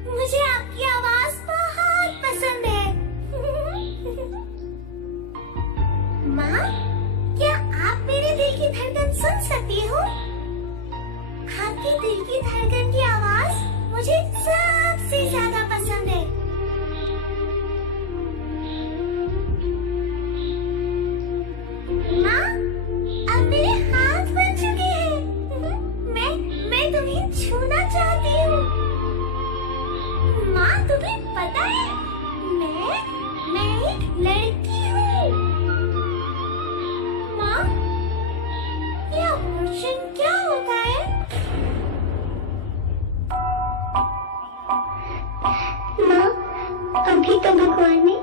मुझे आपकी आवाज बहुत पसंद है. माँ, क्या आप मेरे दिल की धड़कन सुन सकती हो? आपके दिल की धड़कन की आवाज मुझे सबसे ज्यादा पसंद है. माँ, अब मेरे हाथ बन चुके हैं. मैं तुम्हें छूना चाहती हूँ. माँ, तुम्हें पता है मैं एक लड़की हूँ. माँ, ये अबॉर्शन क्या होता है? माँ, अभी तो भगवान ने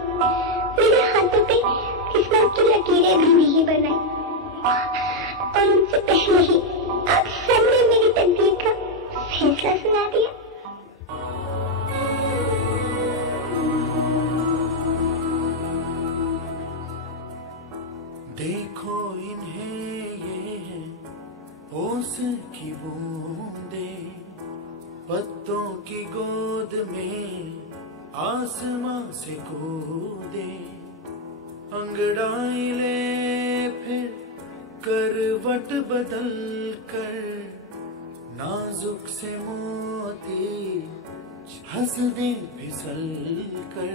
मेरे हाथों पे किस्मत की लकीरें भी नहीं बनाई और उनसे पहले ही आप सबने मेरी तकदीर का फैसला सुना दिया. देखो इन्हें ये है ओस की बूंदे, पत्तों की गोद में आसमां से कूदे. अंगड़ाई ले फिर करवट बदल कर, नाजुक से मोती हंसने फिसल कर.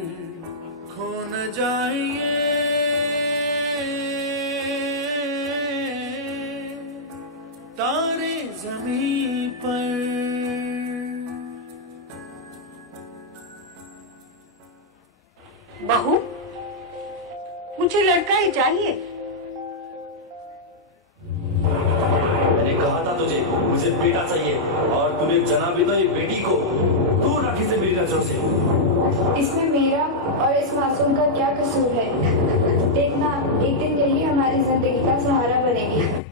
खो न जाइए तारे जमीन पर. बहू, मुझे लड़का ही चाहिए. मैंने कहा था तुझे मुझे बेटा चाहिए और तूने जना भी तो एक बेटी को दूर रखी से मेरी नजरों से. इसमें मेरा और इस मासूम का क्या कसूर है? देखना, एक दिन यही हमारी जिंदगी का सहारा बनेगी.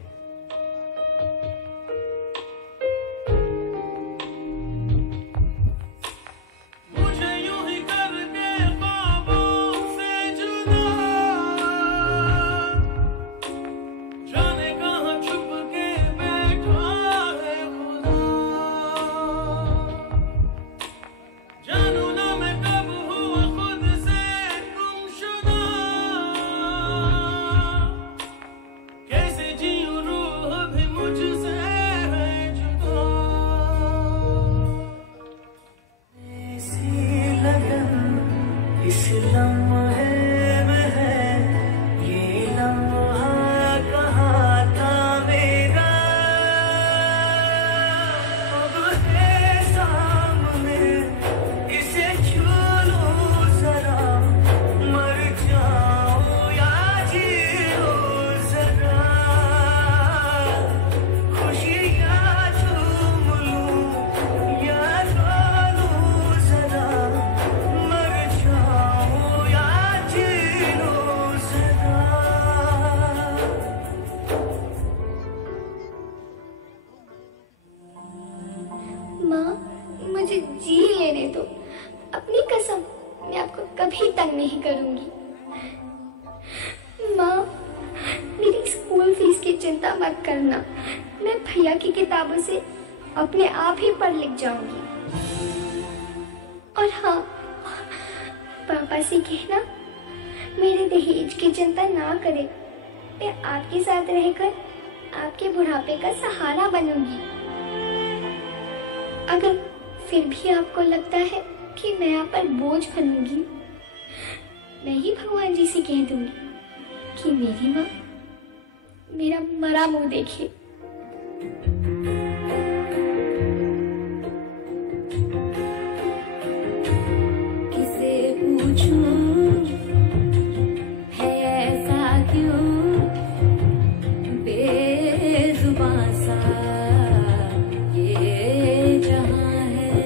फिर भी आपको लगता है कि मैं आप पर बोझ बनूंगी। मैं ही भगवान जी से कह दूंगी कि मेरी माँ मेरा मरा मुंह देखे। किसे पूछूं है ऐसा क्यों बेजुबां सा ये जहां है।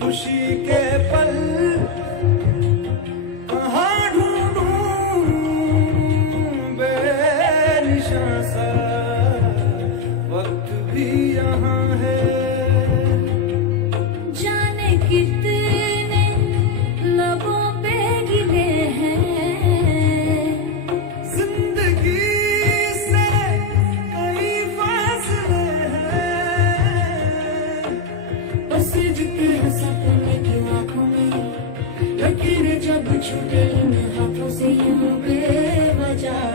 खुशी के पल कहाँ ढूंढूं बेनिशां सा वक्त भी यहाँ है। जाने कितने लबों पे गिले हैं जिंदगी से कई फासले हैं। बस जितने सपने की आंखों में लकीरें जब छूटे इन हाथों से यूं बेवजह।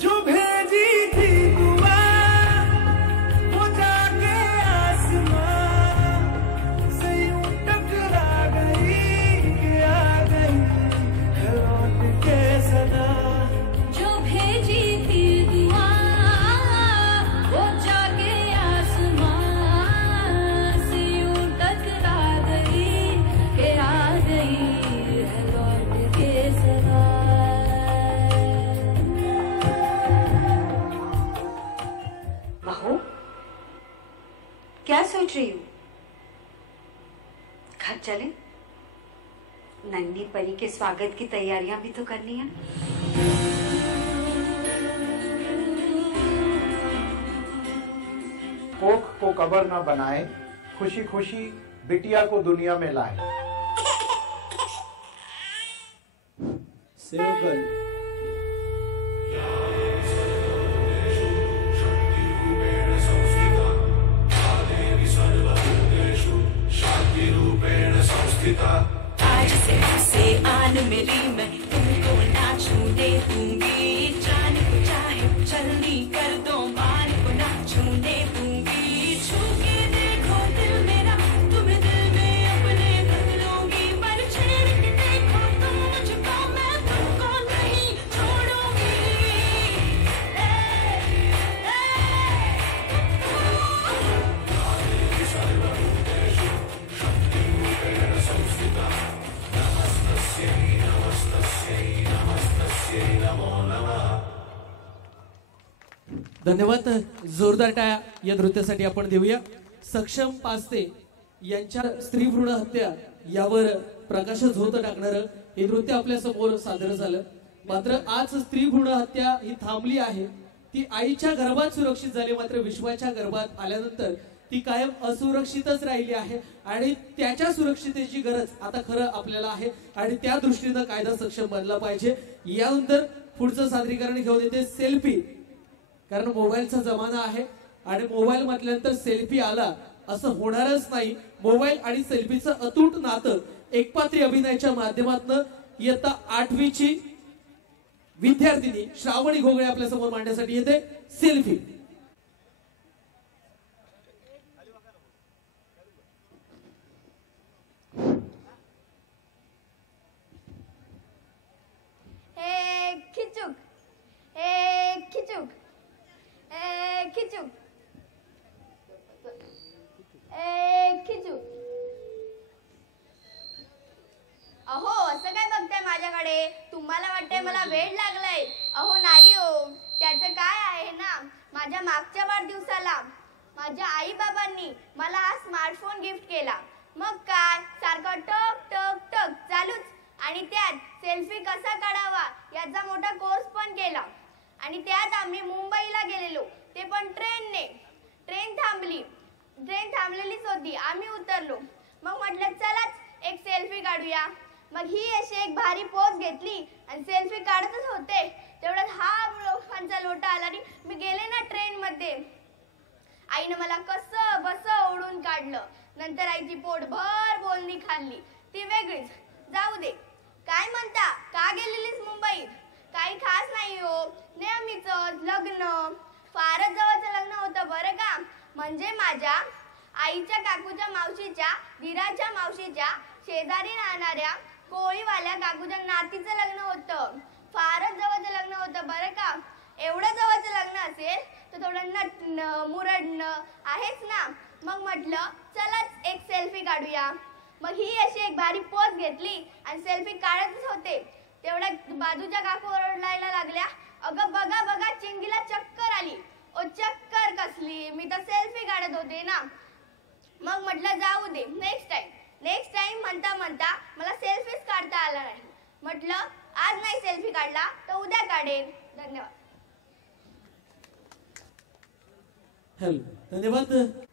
जो भेजी थी दुआ वो जाके आसमां से यूं टकरा गई कि आ गई लौट के सदा। जो भेजी थी दुआ वो जाके आसमां से यूं टकरा गई कि आ गई है लौट के सदा। बहू, क्या सोच रही हो? घर चले? नन्ही परी के स्वागत की तैयारियां भी तो करनी है। कोख को कबर न बनाए, खुशी खुशी बिटिया को दुनिया में लाए। सेवगल आज से आन मेरी मैं तुमको ना छूने दूंगी। जान को चाहे चलनी कर दो मान को ना छूने दूंगी। छू के देखो दिल मेरा तुम्हें दिल में अपने रख लूंगी। पर छेड़ के देखो तुम मुझको मैं तुमको नहीं छोड़ूंगी। धन्यवाद. जोरदार टाळ्या या नृत्यासाठी आपण देऊया. सक्षम पास्ते यांच्या स्त्री भ्रूण हत्या यावर प्रकाशझोत टाकणारं हे नृत्य आपल्या समोर सादर झालं. मात्र आज स्त्री भ्रूण हत्या ही थांबली आहे. ती आईच्या गर्भात सुरक्षित झाली, मात्र विश्वाच्या गर्भात आल्यानंतर ती कायम असुरक्षितच राहिली आहे आणि त्याच्या सुरक्षितेची गरज आता खरं आपल्याला आहे आणि त्या दृष्टीनं कायदा सक्षम बनला पाहिजे. यानंतर पुढचं सादरीकरण घेऊन येते सेल्फी. कारण मोबाईलचा जमाना आहे आणि मोबाईल म्हटल्यानंतर सेल्फी आला असं होणारच नाही. मोबाईल आणि सेल्फीचं अतूट नातं एकपात्री अभिनयाच्या माध्यमातून इयत्ता 8वीची विद्यार्थिनी श्रावणी घोगळे आपल्या समोर मांडण्यासाठी येते. सेल्फी. खिचूक खिचूक खिचूक खिचूक. अहो असं काय बघताय माझ्याकडे? तुम्हाला वाटतंय मला वेड लागलाय? अहो नाही हो, त्याचं काय आहे ना, माझ्या मागच्या वाढदिवसाला माझ्या आई बाबांनी मला हा स्मार्टफोन गिफ्ट केला. मग काय सारखा टक टक टक चालूच आणि त्यात सेल्फी कसा काढावा याचा मोठा कोर्स पण केला. आणि त्यात आम्ही मुंबईला गेलेलो, ते पण ट्रेनने. ट्रेन थांबलेलीच होती. आम्ही उतरलो. मग म्हटलं चलाच एक सेल्फी काढूया. मग ही अशी एक भारी पोज घेतली आणि सेल्फी काढतच होते तेवढ्यात हा लोकांचा लोटा आला आणि मी गेले ना ट्रेन मध्ये. आईनं मला कसं बसं ओढून काढलं. नंतर आईची पोटभर बोलणी खाल्ली, ती वेगळीच. जाऊ दे. काय म्हणता, का गेलेलीस मुंबईत? काही खास नाही हो, नेहमीच लग्न. फारच जवळचं लग्न होतं बरं का. म्हणजे माझ्या आईच्या काकूच्या मावशीच्या धीराच्या मावशीच्या शेजारी राहणाऱ्या कोळीवाल्या काकूच्या नातीचं लग्न होतं. फारच जवळचं लग्न होतं बरं का. एवढं जवळचं लग्न असेल तर थोडं नटणं मुरडणं आहेच ना. मग म्हटलं चलाच एक सेल्फी काढूया. मग ही अशी एक भारी पोज घेतली आणि सेल्फी काढतच होते तेवढ्या बाजूच्या काकू ओरडायला लागल्या, अगं बघा बघा चिंगीला चक्कर आली. ओ चक्कर कसली, मी तर सेल्फी काढत होते ना. मग म्हटलं जाऊ दे, नेक्स्ट टाइम म्हणता म्हणता मला सेल्फीच काढता आला नाही. म्हटलं आज नाही सेल्फी काढला तर उद्या काढेन. धन्यवाद. धन्यवाद.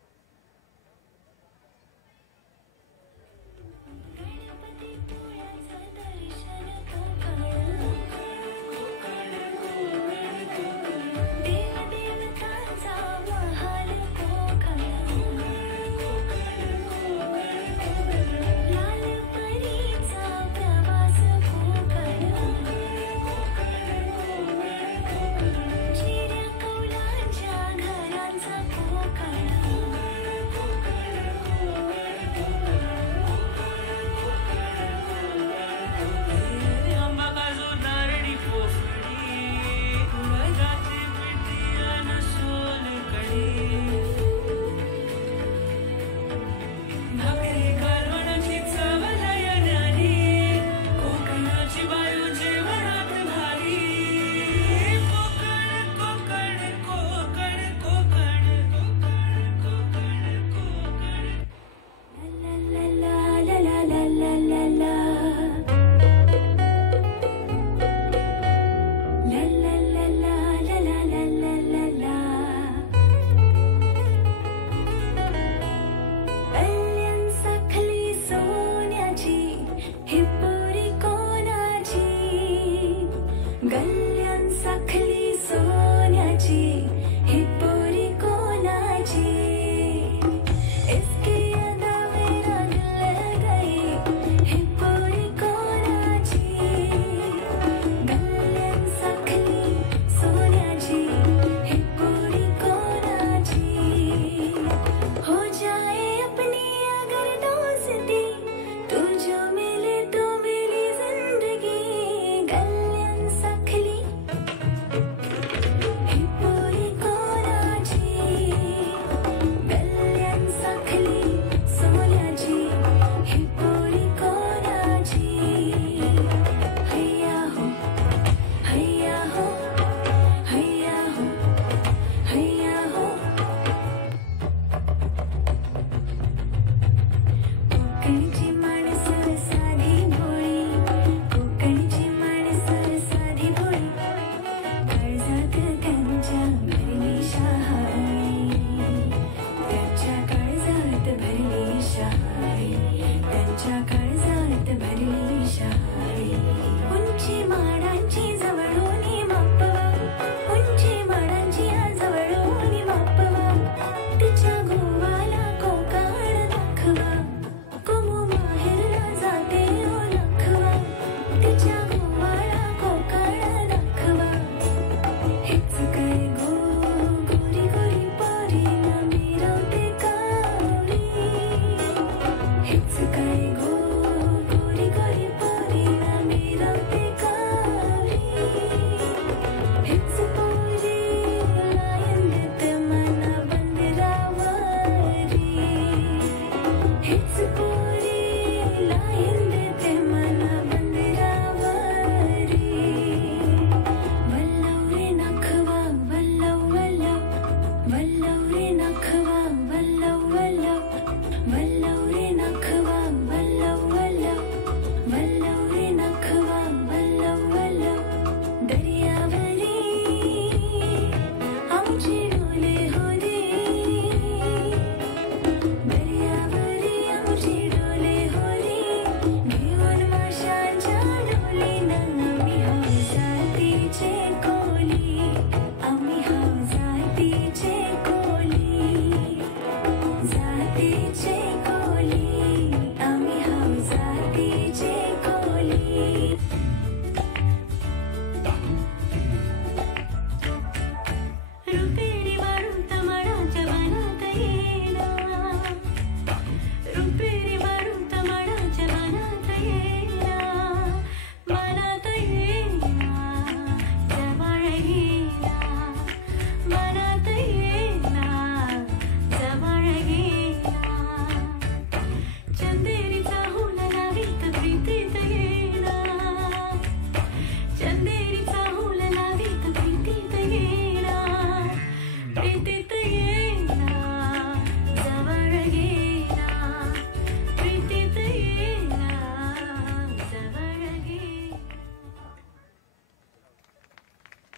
सखली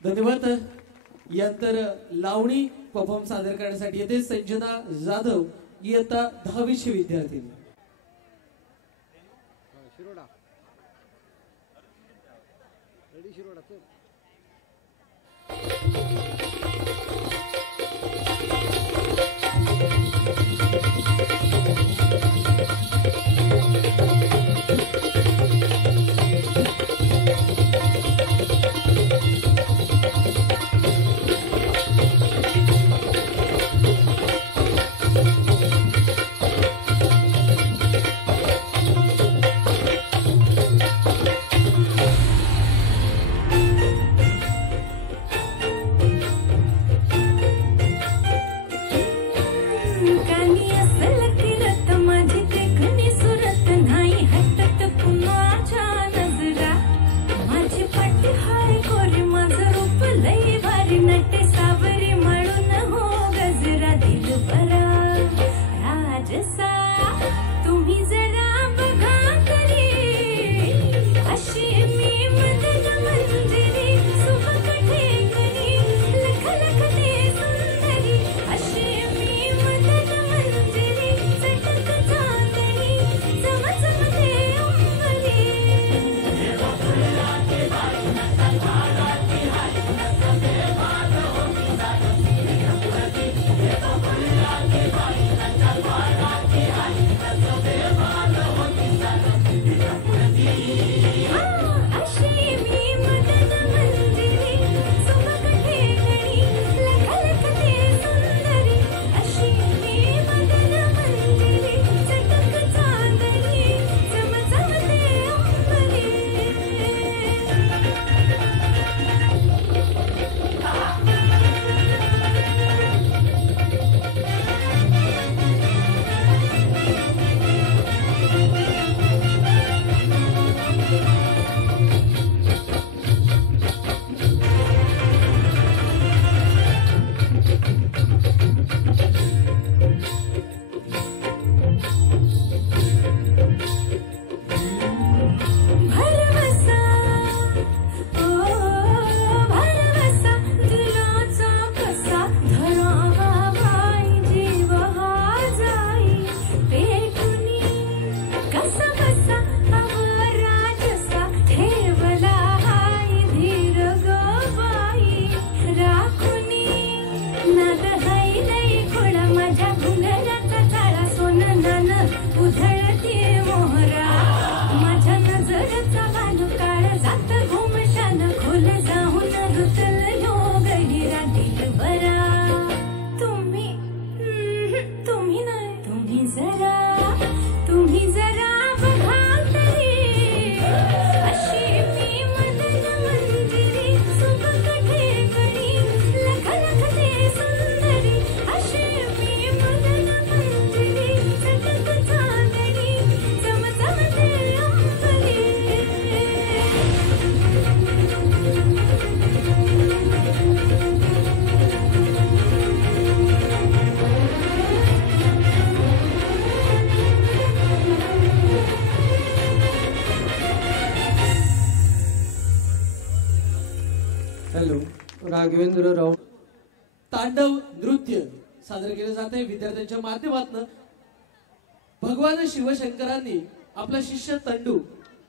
धन्यवाद. यानंतर लावणी परफॉर्म सादर करण्यासाठी येते संजना जाधव, इयत्ता 10वीची विद्यार्थिनी. राघवेंद्र राव. तांडव नृत्य सादर केले जाते विद्यार्थ्यांच्या माध्यमातून. भगवान शिवशंकरांनी आपला शिष्य तंडू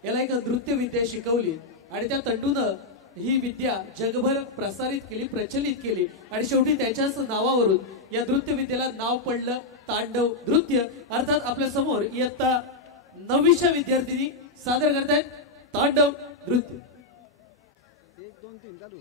याला एक नृत्य विद्या शिकवली आणि त्या तंडूनं ही विद्या जगभर प्रसारित केली, प्रचलित केली आणि शेवटी त्याच्याच नावावरून या नृत्य विद्येला नाव पडलं तांडव नृत्य. अर्थात आपल्या समोर इयत्ता 9वीच्या विद्यार्थिनी सादर करतायत तांडव नृत्य. 1 2 3 चालू.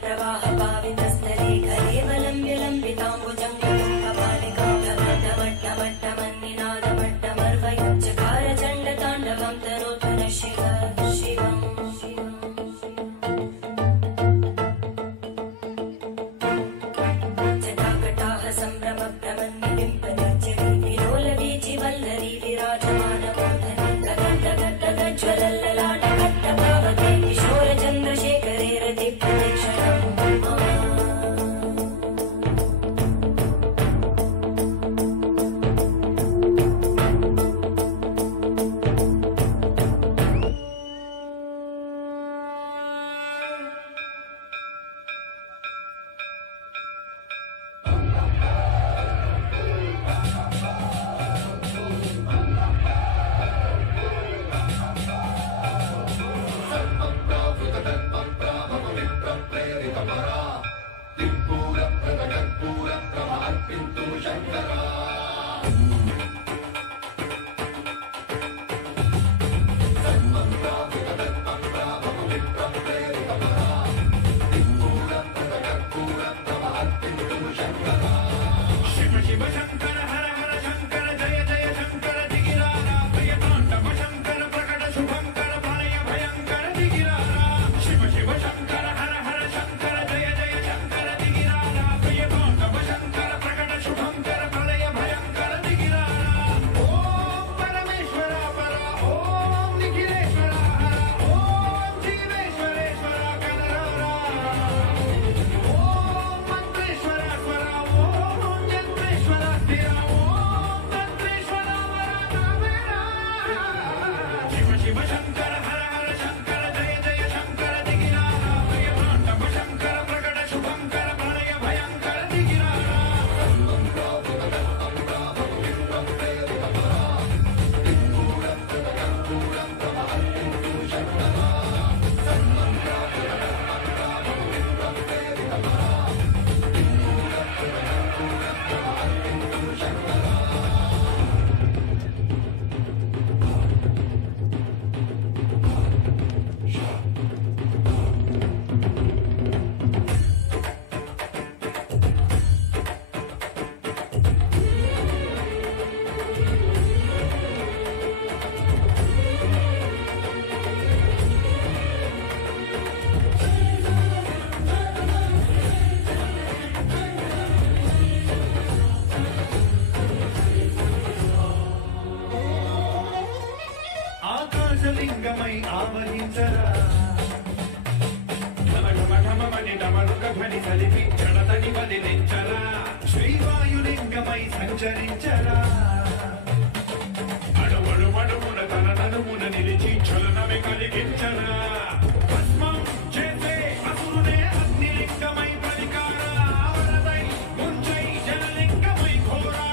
प्रवाह शिव शंकर हर हर शंकर जय जय शंकर दिगिरारा प्रिय तांडव शंकर प्रकट शुभंकर प्रलय भयंकर दिगिरारा आकाशलिंगमयी आवलिंचरा ढम ढम ढम मणि डमरुक ध्वनि सलिपि चडतनि बलिलिंचरा श्रीवायुलिंगमयि संचरिंचरा అడుమడు మడుమున తన నడుమున నిలిచి చలనమే కలిగించరా భస్మం చేసే అసురునే అగ్నిలింగమై బలికారా వరదై ముంచై జనలింగమై ఘోరా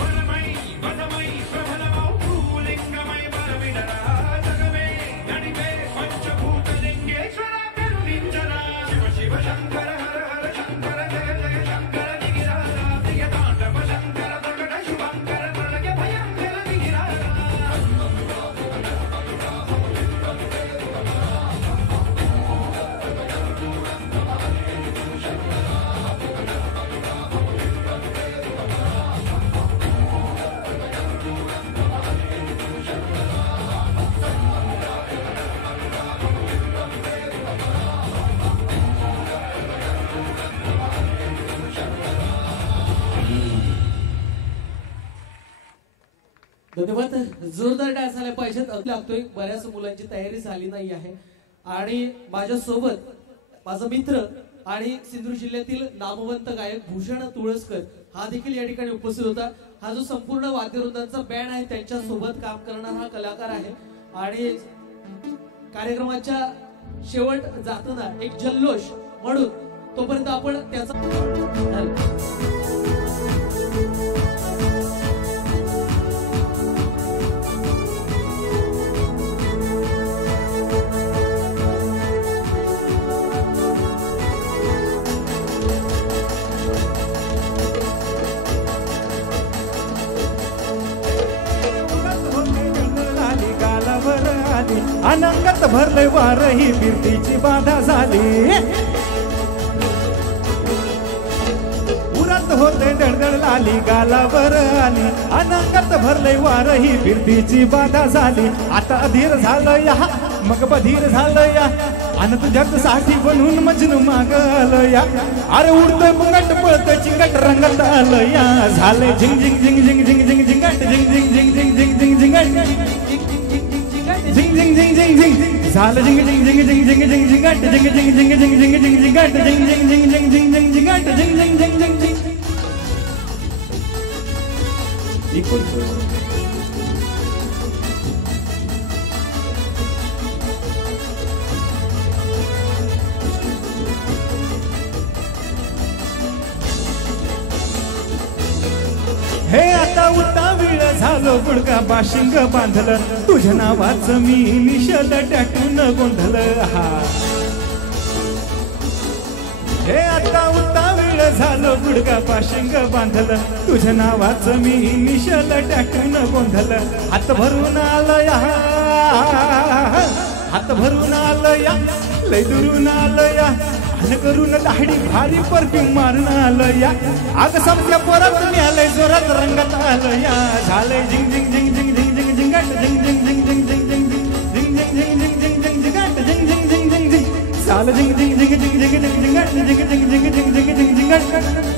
వరమై వదమై ప్రబలమౌ భూలింగమై బలవినరా జగమే నడిపే పంచభూతలింగేశ్వర కరుణించరా శివ శివ శంకర హర హర శంకర జయ జయ శంకర దిగిరారా ప్రియ తాండవ శంకర ప్రకట శుభంకర ప్రళయ భయంకర దిగిరారా धन्यवाद. जोरदार डान्स आला पाहिजेत लागतोय. बऱ्याच मुलांची तयारी झाली नाही आहे आणि माझ्यासोबत माझा मित्र आणि सिंधुदुर्ग जिल्ह्यातील नामवंत गायक भूषण तुळसकर हा देखील या ठिकाणी उपस्थित होता. हा जो संपूर्ण वाद्यवृंदाचा बँड आहे त्यांच्या सोबत काम करणारा हा कलाकार आहे आणि कार्यक्रमाच्या शेवट जाताना एक जल्लोष म्हणून तोपर्यंत आपण त्याचा अनंगत भरले वार ही बिर्दीची बाधा झाली उरत होते डळडळ लाली गालावर आली अनंगत भरले वार ही बिर्दीची बाधा झाली आता अधीर झालं या मग बधीर झालं या अन तुझ्याच साठी बनून मजनू माग आलं या अरे उडतोय मुंगट पळतोय चिंगट रंगत आलं या झाले झिंग झिंग झिंग झिंग झिंग झिंग झिंगट झिंग झिंग झिंग झिंग झिंग झिंग झिंगट झिंग झिंग झिंग झिंग झिंग झालं झिंग झिंग झिंग झिंग झिंग झिंग झिंगट झिंग झिंग झिंग झिंग झिंग झिंग झिंगट झिंग झिंग झिंग झिंग झिंग झिंग झिंगट झिंग झिंग झिंग झिंग झिंग हे आता उतावीळ झालो गुडगा बाशिंग बांधलं तुझ्या नावाचं मी निषद टॅटून गोंधलं हा हे आता उतावीळ झालो गुडगा बाशिंग बांधलं तुझ्या नावाचं मी निषद टॅटून गोंधलं हात भरून आलं या हात भरून आलं या लय दुरून आलं या करून दाढी भारी परफ्यूम मारून आलं या आग संपल्या परत मी आलंय जोरात रंगात आलं या झालंय झिंग झिंग झिंग झिंग झिंग झिंग झिंगट झिंग झिंग झिंग झिंग झिंग झिंग झिंग झिंग झिंग झिंग झिंग झिंग झिंगट झिंग झिंग झिंग झिंग झिंग झालं झिंग झिंग झिंग झिंग झिंग झिंग झिंगट झिंग झिंग झिंग झिंग झिंग झिंग झिंगट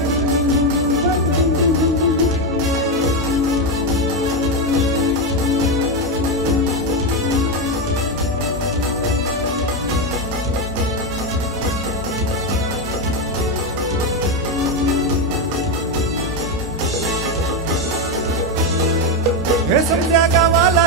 हे समजा गावाला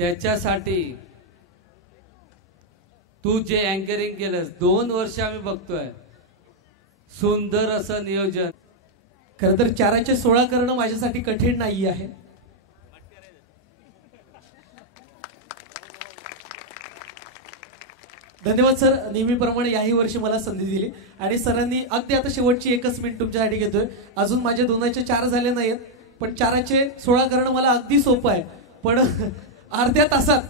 त्याच्यासाठी तू जे अँकरिंग केलंस 2 वर्ष आम्ही बघतोय. सुंदर असं नियोजन. खरं तर 4चे 16 करणं माझ्यासाठी कठीण नाही आहे. धन्यवाद सर. नेहमीप्रमाणे याही वर्षी मला संधी दिली आणि सरांनी अगदी आता शेवटची 1 मिनिट तुमच्यासाठी घेतोय. अजून माझे 2चे 4 झाले नाहीत, पण 4चे 16 करणं मला अगदी सोपं आहे. पण अर्ध्या तासात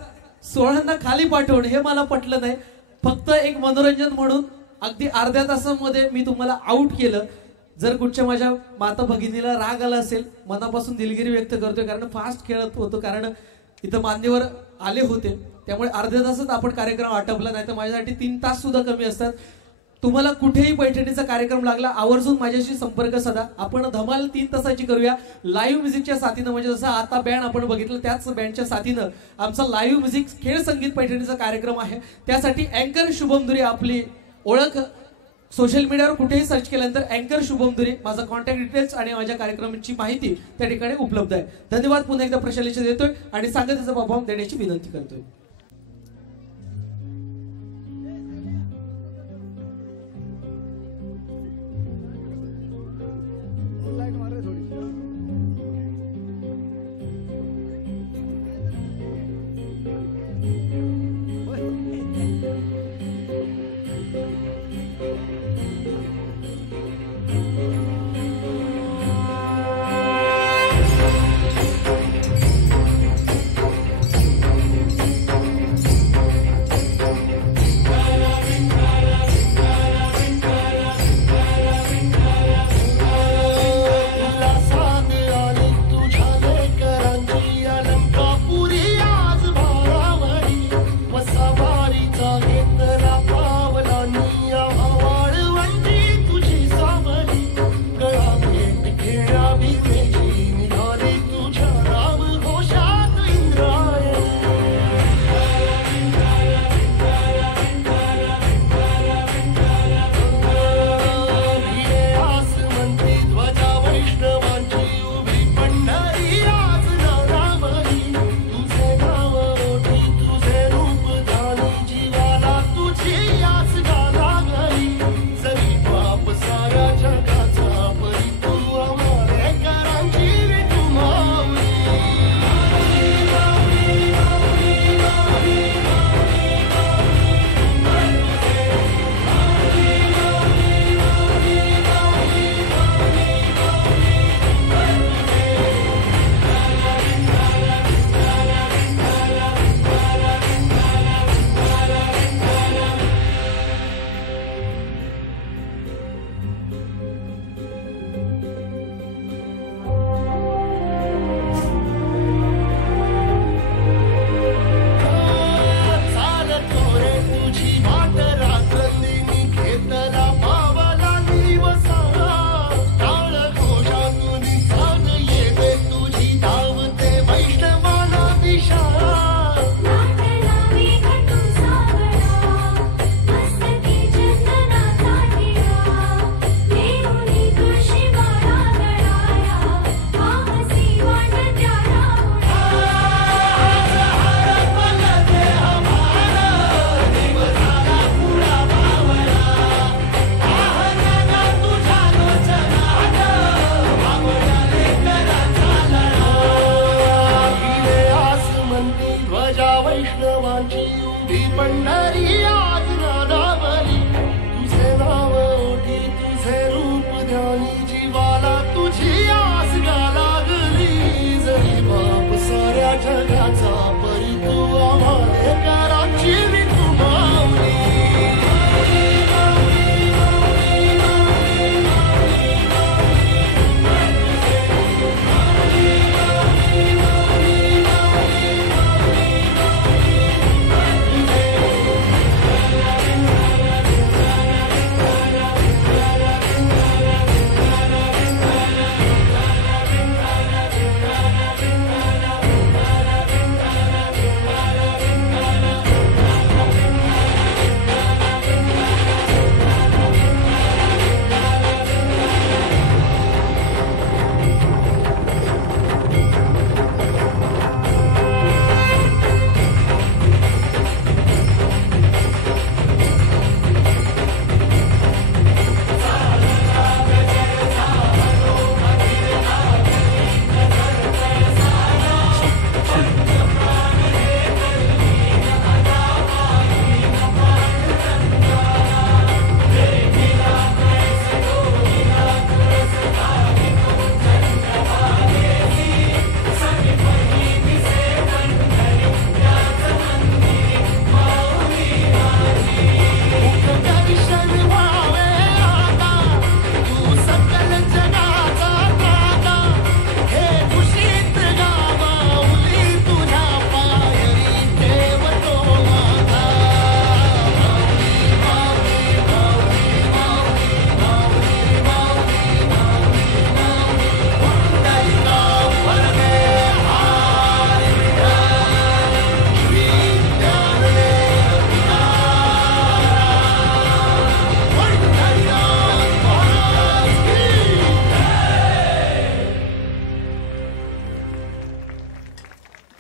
16 खाली पाठवणं हे मला पटलं नाही. फक्त एक मनोरंजन म्हणून अगदी अर्ध्या तासामध्ये मी तुम्हाला आउट केलं. जर कुठच्या माझ्या माता भगिनीला राग आला असेल, मनापासून दिलगिरी व्यक्त करतोय, कारण फास्ट खेळत होतो, कारण इथं मान्यवर आले होते, त्यामुळे अर्ध्या तासात आपण कार्यक्रम आटपला. नाही तर माझ्यासाठी 3 तास सुद्धा कमी असतात. तुम्हाला कुठेही पैठणीचा कार्यक्रम लागला आवर्जून माझ्याशी संपर्क साधा. आपण धमाल 3 तासाची करूया लाईव्ह म्युझिकच्या साथीनं. म्हणजे जसं आता बँड आपण बघितलं त्याच बँडच्या साथीनं आमचा लाईव्ह म्युझिक खेळ संगीत पैठणीचा कार्यक्रम आहे. त्यासाठी अँकर शुभम दुरे, आपली ओळख सोशल मीडियावर कुठेही सर्च केल्यानंतर अँकर शुभम दुरे, माझा कॉन्टॅक्ट डिटेल्स आणि माझ्या कार्यक्रमाची माहिती त्या ठिकाणी उपलब्ध आहे. धन्यवाद. पुन्हा एकदा प्रशालेचे देतोय आणि सांगतेचा परफॉर्म देण्याची विनंती करतोय.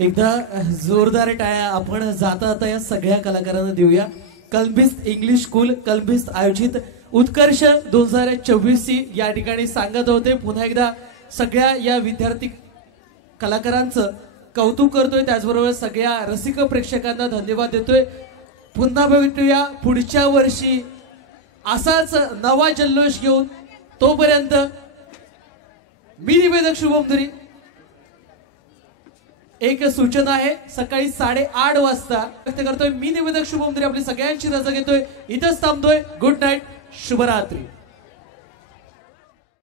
एकदा जोरदार टाळ्या आपण जाता आता या सगळ्या कलाकारांना देऊया. कलबिस्त इंग्लिश स्कूल कलबिस्त आयोजित उत्कर्ष 2024 या ठिकाणी सांगत होते. पुन्हा एकदा सगळ्या या विद्यार्थी कलाकारांचं कौतुक करतोय, त्याचबरोबर सगळ्या रसिक प्रेक्षकांना धन्यवाद देतोय. पुन्हा भेटूया पुढच्या वर्षी असाच नवा जल्लोष घेऊन. तोपर्यंत मी निवेदक शुभम धुरी. एक सूचना आहे, सकाळी 8:30 वाजता व्यक्त करतोय मी निवेदक शुभम धुरी आपली सगळ्यांची रजा घेतोय, इथंच थांबतोय. गुड नाईट, शुभरात्री.